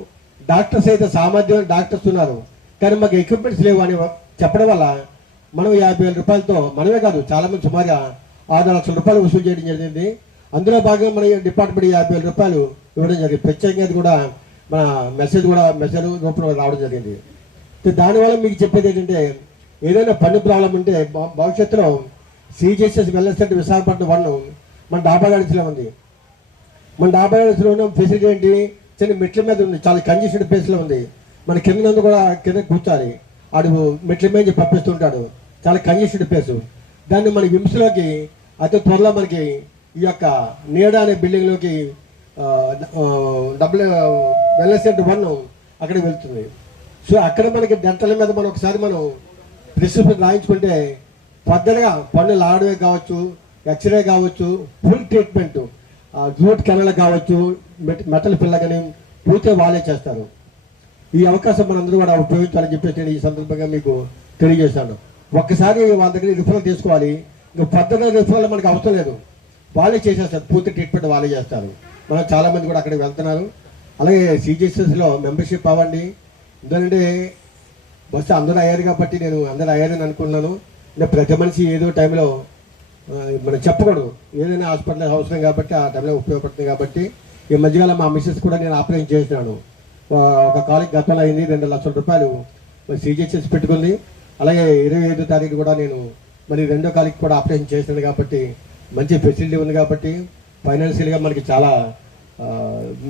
డాక్టర్స్ అయితే సామర్థ్యం డాక్టర్స్ ఉన్నారు, కానీ మాకు ఎక్విప్మెంట్స్ లేవు అని చెప్పడం వల్ల మనం 50,000 రూపాయలతో, మనమే కాదు చాలామంది సుమారుగా 6 లక్షల రూపాయలు వసూలు చేయడం జరిగింది. అందులో భాగంగా మన డిపార్ట్మెంట్ 50,000 రూపాయలు ఇవ్వడం జరిగింది. ప్రత్యేకంగా కూడా మన మెసేజ్ రూపంలో రావడం జరిగింది. దానివల్ల మీకు చెప్పేది ఏంటంటే, ఏదైనా పన్ను ప్రాబ్లం ఉంటే భవిష్యత్తులో సీజీహెచ్ఎస్ వెల్నెస్ సెంటర్ విశాఖపట్నం 1 మన డాబాగడిలో ఉంది. మన డాబాగడిలో ఉన్న ఫెసిలిటీ ఏంటి, చిన్న మెట్ల మీద ఉంది, చాలా కంజెస్టెడ్ ప్లేస్లో ఉంది. మన కింద కూడా కింద కూర్చోాలి, ఆడు మెట్ల మీద పంపిస్తుంటాడు, చాలా కంజెస్టెడ్ ప్లేస్. దాన్ని మన విమ్స్లోకి అతి త్వరలో మనకి ఈ యొక్క నీడ అనే బిల్డింగ్లోకి వెల్నెస్ సెంటర్ 1 అక్కడికి వెళ్తుంది. సో అక్కడ మనకి డెంటల్ మీద మనం ఒకసారి మనం ప్రిస్క్రిప్షన్ రాయించుకుంటే పద్ధతిగా పన్నులు ఆడవే కావచ్చు, ఎక్స్రే కావచ్చు, ఫుల్ ట్రీట్మెంట్, రూట్ కెనాల్ కావచ్చు, మెటల్ పిల్ల కానీ పూర్తిగా వాళ్ళే చేస్తారు. ఈ అవకాశం మనందరూ కూడా ఉపయోగించాలని చెప్పేసి నేను ఈ సందర్భంగా మీకు తెలియజేశాను. ఒక్కసారి వాళ్ళ దగ్గర రిఫరల్ తీసుకోవాలి, ఇంకా పద్ధతిగా రిఫరల్ మనకు అవసరం లేదు, వాళ్ళే చేసేస్తారు, పూర్తి ట్రీట్మెంట్ వాళ్ళే చేస్తారు. మనం చాలామంది కూడా అక్కడికి వెళ్తున్నారు. అలాగే సీజీహెచ్ఎస్లో మెంబర్షిప్ అవ్వండి. ఎందుకంటే బస్సు అందరూ అయ్యారు కాబట్టి నేను అందరూ అయ్యారని అనుకున్నాను. అంటే ప్రతి మనిషి ఏదో టైంలో మనం చెప్పకూడదు, ఏదైనా హాస్పిటల్ అవసరం కాబట్టి ఆ టైంలో ఉపయోగపడుతుంది. కాబట్టి ఈ మధ్యకాలం మా మిస్సెస్ కూడా నేను ఆపరేషన్ చేసినాను. ఒక కాలికి గతంలో అయింది, 2 లక్షల రూపాయలు సీజీహెచ్ఎస్ పెట్టుకుంది. అలాగే 25వ తారీఖు కూడా నేను మరి 2వ కాలికి కూడా ఆపరేషన్ చేసినాను. కాబట్టి మంచి ఫెసిలిటీ ఉంది, కాబట్టి ఫైనాన్షియల్గా మనకి చాలా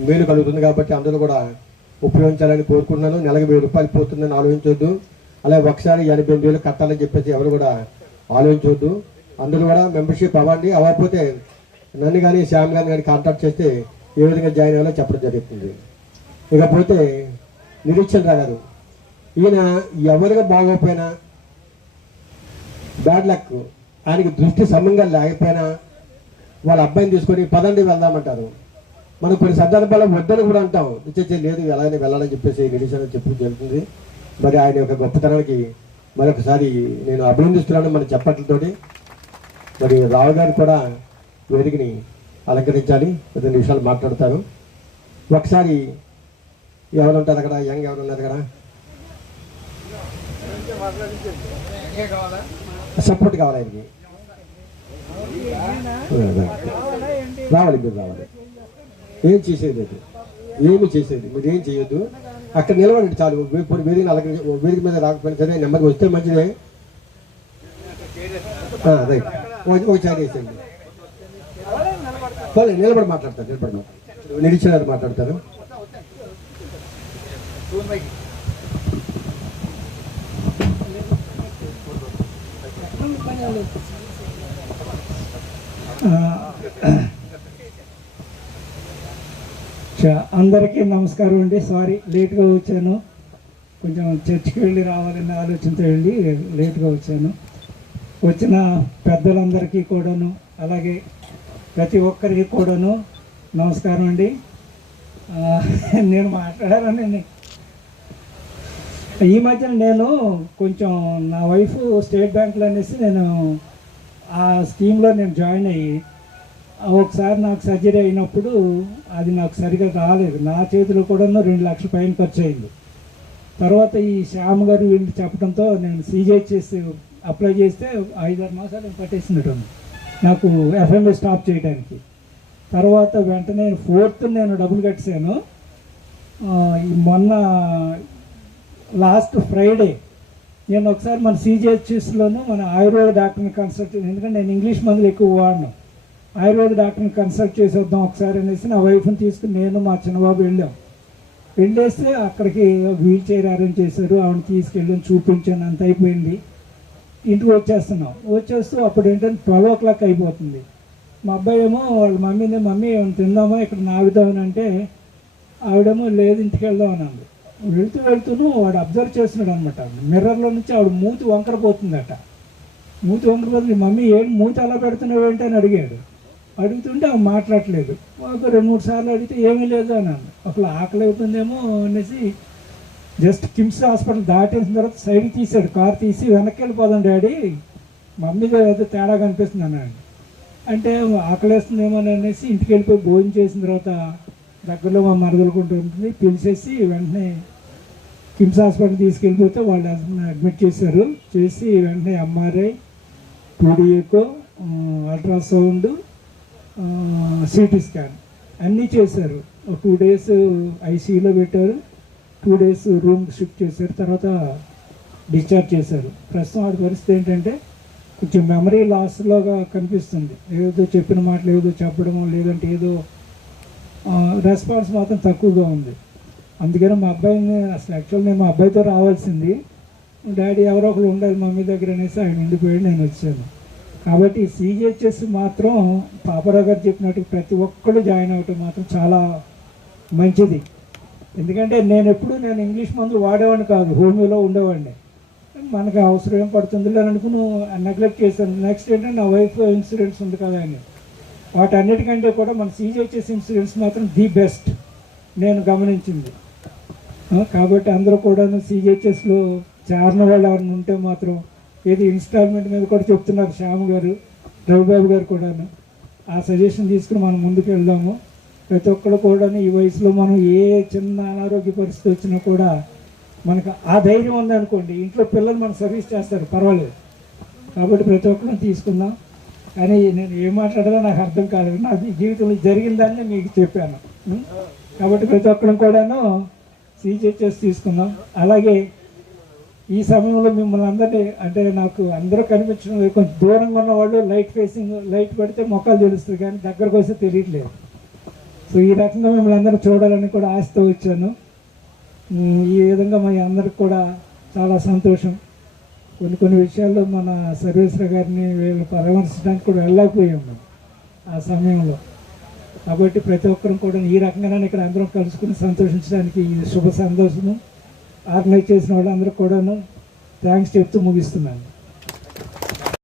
మేలు కలుగుతుంది. కాబట్టి అందరూ కూడా ఉపయోగించాలని కోరుకుంటున్నాను. నెలకు 1000 రూపాయలు పోతుందని ఆలోచించవద్దు. అలాగే ఒకసారి 88,000 కట్టాలని చెప్పేసి ఎవరు కూడా ఆలోచించవద్దు. అందరూ కూడా మెంబర్షిప్ అవ్వండి. అవ్వకపోతే నన్ను కానీ శ్యామ్ గారిని కానీ కాంటాక్ట్ చేస్తే ఏ విధంగా జాయిన్ అవ్వాలో చెప్పడం జరుగుతుంది. ఇకపోతే నిరీక్షణ గారు, ఈయన ఎవరిగా బాగోపోయినా బ్యాడ్ లక్, ఆయనకి దృష్టి సమంగా లేకపోయినా వాళ్ళ అబ్బాయిని తీసుకొని పదండి వెళ్దామంటారు. మనం కొన్ని సందర్భాల్లో వద్దని కూడా అంటాం, లేదు ఎలాగైనా వెళ్ళాలని చెప్పేసి నిరీక్షణ చెప్పడం జరుగుతుంది. మరి ఆయన యొక్క గొప్పతనానికి మరొకసారి నేను అభినందిస్తున్నాను మన చెప్పట్లతోటి. మరి రావు గారు కూడా వేదికని అలంకరించాలి, 2 నిమిషాలు మాట్లాడతాను. ఒకసారి ఎవరు ఉంటారు అక్కడ, యంగ్ ఎవరు ఉన్నారు అక్కడ, సపోర్ట్ కావాలి ఆయనకి. రావాలి, మీరు రావాలి. ఏం చేసేది లేదు, ఏమి చేసేది మీరు ఏం చేయొద్దు, అక్కడ నిలబడండి చాలు. వేదిక మీద రాకపోయినా సరే నెమ్మదిగా వస్తే మంచిదే. రైట్, ఒకసారి వేసేయండి. నిలబడి మాట్లాడతారు, నిరీక్షణ మాట్లాడతారు. అందరికీ నమస్కారం అండి. సారీ లేట్గా వచ్చాను, కొంచెం చర్చికి వెళ్ళి రావాలనే ఆలోచనతో వెళ్ళి లేట్గా వచ్చాను. వచ్చిన పెద్దలందరికీ కూడాను, అలాగే ప్రతి ఒక్కరికి కూడాను నమస్కారం అండి. నేను మాట్లాడాలని ఈ మధ్యన నేను కొంచెం నా వైఫ్ స్టేట్ బ్యాంక్లో అనేసి నేను ఆ స్కీమ్లో నేను జాయిన్ అయ్యి ఒకసారి నాకు సర్జరీ అయినప్పుడు అది నాకు సరిగా రాలేదు. నా చేతిలో కూడా 2 లక్షల పైన ఖర్చు అయింది. తర్వాత ఈ శ్యామ్ గారు వీళ్ళు చెప్పడంతో నేను సీజీహెచ్ఎస్ అప్లై చేస్తే 5-6 మాసాలు పట్టేసినట్టు నాకు ఎఫ్ఎంఏ స్టాప్ చేయడానికి. తర్వాత వెంటనే 4th నేను డబ్బులు కట్టేశాను. మొన్న లాస్ట్ ఫ్రైడే నేను ఒకసారి మన సీజీహెచ్ఎస్లోను మన ఆయుర్వేద డాక్టర్ని కన్సల్ట్, ఎందుకంటే నేను ఇంగ్లీష్ మందులు ఎక్కువ వాడినాను, ఆయుర్వేద డాక్టర్ని కన్సల్ట్ చేసి వద్దాం ఒకసారి అనేసి నా వైఫ్ని తీసుకుని నేను మా చిన్నబాబు వెళ్ళేస్తే అక్కడికి వీల్ చైర్ అరేంజ్ చేశారు, ఆవిడని తీసుకెళ్ళి చూపించాను, అంత అయిపోయింది. ఇంటికి వచ్చేస్తున్నాం. వచ్చేస్తూ అప్పుడు ఏంటంటే 12 o'clock అయిపోతుంది. మా అబ్బాయి ఏమో వాళ్ళ మమ్మీని మమ్మీ ఏమైనా తిందామా ఇక్కడ నాగుదామని అంటే ఆవిడేమో లేదు ఇంటికి వెళ్దాం అని అంది. వెళ్తూను వాడు అబ్జర్వ్ చేస్తున్నాడు అనమాట. మిర్రర్లో నుంచి ఆవిడ మూతి వంకర పోతుందట. మూతి వంకర పోతుంది. మమ్మీ ఏం మూతి అలా పెడుతున్నావు ఏంటి అని అడిగాడు. అడుగుతుంటే ఆమె మాట్లాడలేదు. ఒక 2-3 సార్లు అడిగితే ఏమీ లేదు అని అంది. అసలు ఆకలి అవుతుందేమో అనేసి జస్ట్ కిమ్స్ హాస్పిటల్ దాటేసిన తర్వాత సైడ్కి తీసాడు. కారు తీసి వెనక్కి వెళ్ళిపోదాం డాడీ, మమ్మీగా ఏదో తేడా కనిపిస్తుంది అన్నాడు. అంటే ఆకలేస్తుందేమో అనేసి ఇంటికి వెళ్ళిపోయి భోజనం చేసిన తర్వాత దగ్గరలో మా మరదలుకుంటూ ఉంటుంది పిలిచేసి వెంటనే కిమ్స్ హాస్పిటల్ తీసుకెళ్ళిపోతే వాళ్ళు అడ్మిట్ చేశారు. చేసి వెంటనే MRI, 2D echo, ultrasound, CT scan అన్నీ చేశారు. 2 డేస్ ICUలో పెట్టారు, 2 డేస్ రూమ్ షిఫ్ట్ చేశారు. తర్వాత డిశ్చార్జ్ చేశారు. ప్రస్తుతం వాడి పరిస్థితి ఏంటంటే కొంచెం మెమరీ లాస్లోగా కనిపిస్తుంది. ఏదో చెప్పిన మాటలు ఏదో చెప్పడము, లేదంటే ఏదో రెస్పాన్స్ మాత్రం తక్కువగా ఉంది. అందుకని మా అబ్బాయిని అసలు యాక్చువల్ నేను మా అబ్బాయితో రావాల్సింది, డాడీ ఎవరో ఒకరు ఉండాలి మమ్మీ దగ్గర అనేసి ఆయన ఉండిపోయాడు, నేను వచ్చాను. కాబట్టి CGHS మాత్రం పాపారావు గారు చెప్పినట్టు ప్రతి ఒక్కళ్ళు జాయిన్ అవ్వటం మాత్రం చాలా మంచిది. ఎందుకంటే నేను ఇంగ్లీష్ మందులు వాడేవాడిని కాదు, హోమియోలో ఉండేవాడిని. మనకు అవసరం ఏం పడుతుంది అని అనుకుని నెగ్లెక్ట్ చేశాను. నెక్స్ట్ ఏంటంటే నా వైఫ్ ఇన్సూరెన్స్ ఉంది కదా అని, వాటన్నిటికంటే కూడా మన CGHS ఇన్సూరెన్స్ మాత్రం ది బెస్ట్ నేను గమనించింది. కాబట్టి అందరూ కూడా CGHSలో చేరిన వాళ్ళు ఎవరైనా ఉంటే మాత్రం ఏది ఇన్స్టాల్మెంట్ మీద కూడా చెప్తున్నారు శ్యామ్ గారు, రవిబాబు గారు కూడాను. ఆ సజెషన్ తీసుకుని మనం ముందుకు వెళ్దాము. ప్రతి ఒక్కరు కూడా ఈ వయసులో మనం ఏ చిన్న అనారోగ్య పరిస్థితి వచ్చినా కూడా మనకు ఆ ధైర్యం ఉందనుకోండి, ఇంట్లో పిల్లలు మనం సర్వీస్ చేస్తారు పర్వాలేదు. కాబట్టి ప్రతి ఒక్కరిని తీసుకుందాం. కానీ నేను ఏం మాట్లాడాలో నాకు అర్థం కాలేదు. నా జీవితంలో జరిగిన దాన్ని మీకు చెప్పాను. కాబట్టి ప్రతి ఒక్కరం కూడాను CGHS తీసుకుందాం. అలాగే ఈ సమయంలో మిమ్మల్ని అందరినీ అంటే నాకు అందరూ కనిపించడం లేదు, కొంచెం దూరంగా ఉన్నవాళ్ళు లైట్ పెడితే మొక్కలు తెలుస్తుంది కానీ దగ్గరకు వస్తే తెలియట్లేదు. సో ఈ రకంగా మిమ్మల్ని అందరూ చూడాలని కూడా ఆశతో వచ్చాను. ఈ విధంగా మా అందరికి కూడా చాలా సంతోషం. కొన్ని విషయాల్లో మన సర్వేశ్వర గారిని వీళ్ళు పరామర్శించడానికి కూడా వెళ్ళకపోయాము ఆ సమయంలో. కాబట్టి ప్రతి ఒక్కరం కూడా ఈ రకంగానే ఇక్కడ అందరం కలుసుకుని సంతోషించడానికి ఈ శుభ సంతోషము ఆర్గనైజ్ చేసిన వాళ్ళందరూ కూడాను థ్యాంక్స్ చెప్తూ ముగిస్తున్నాను.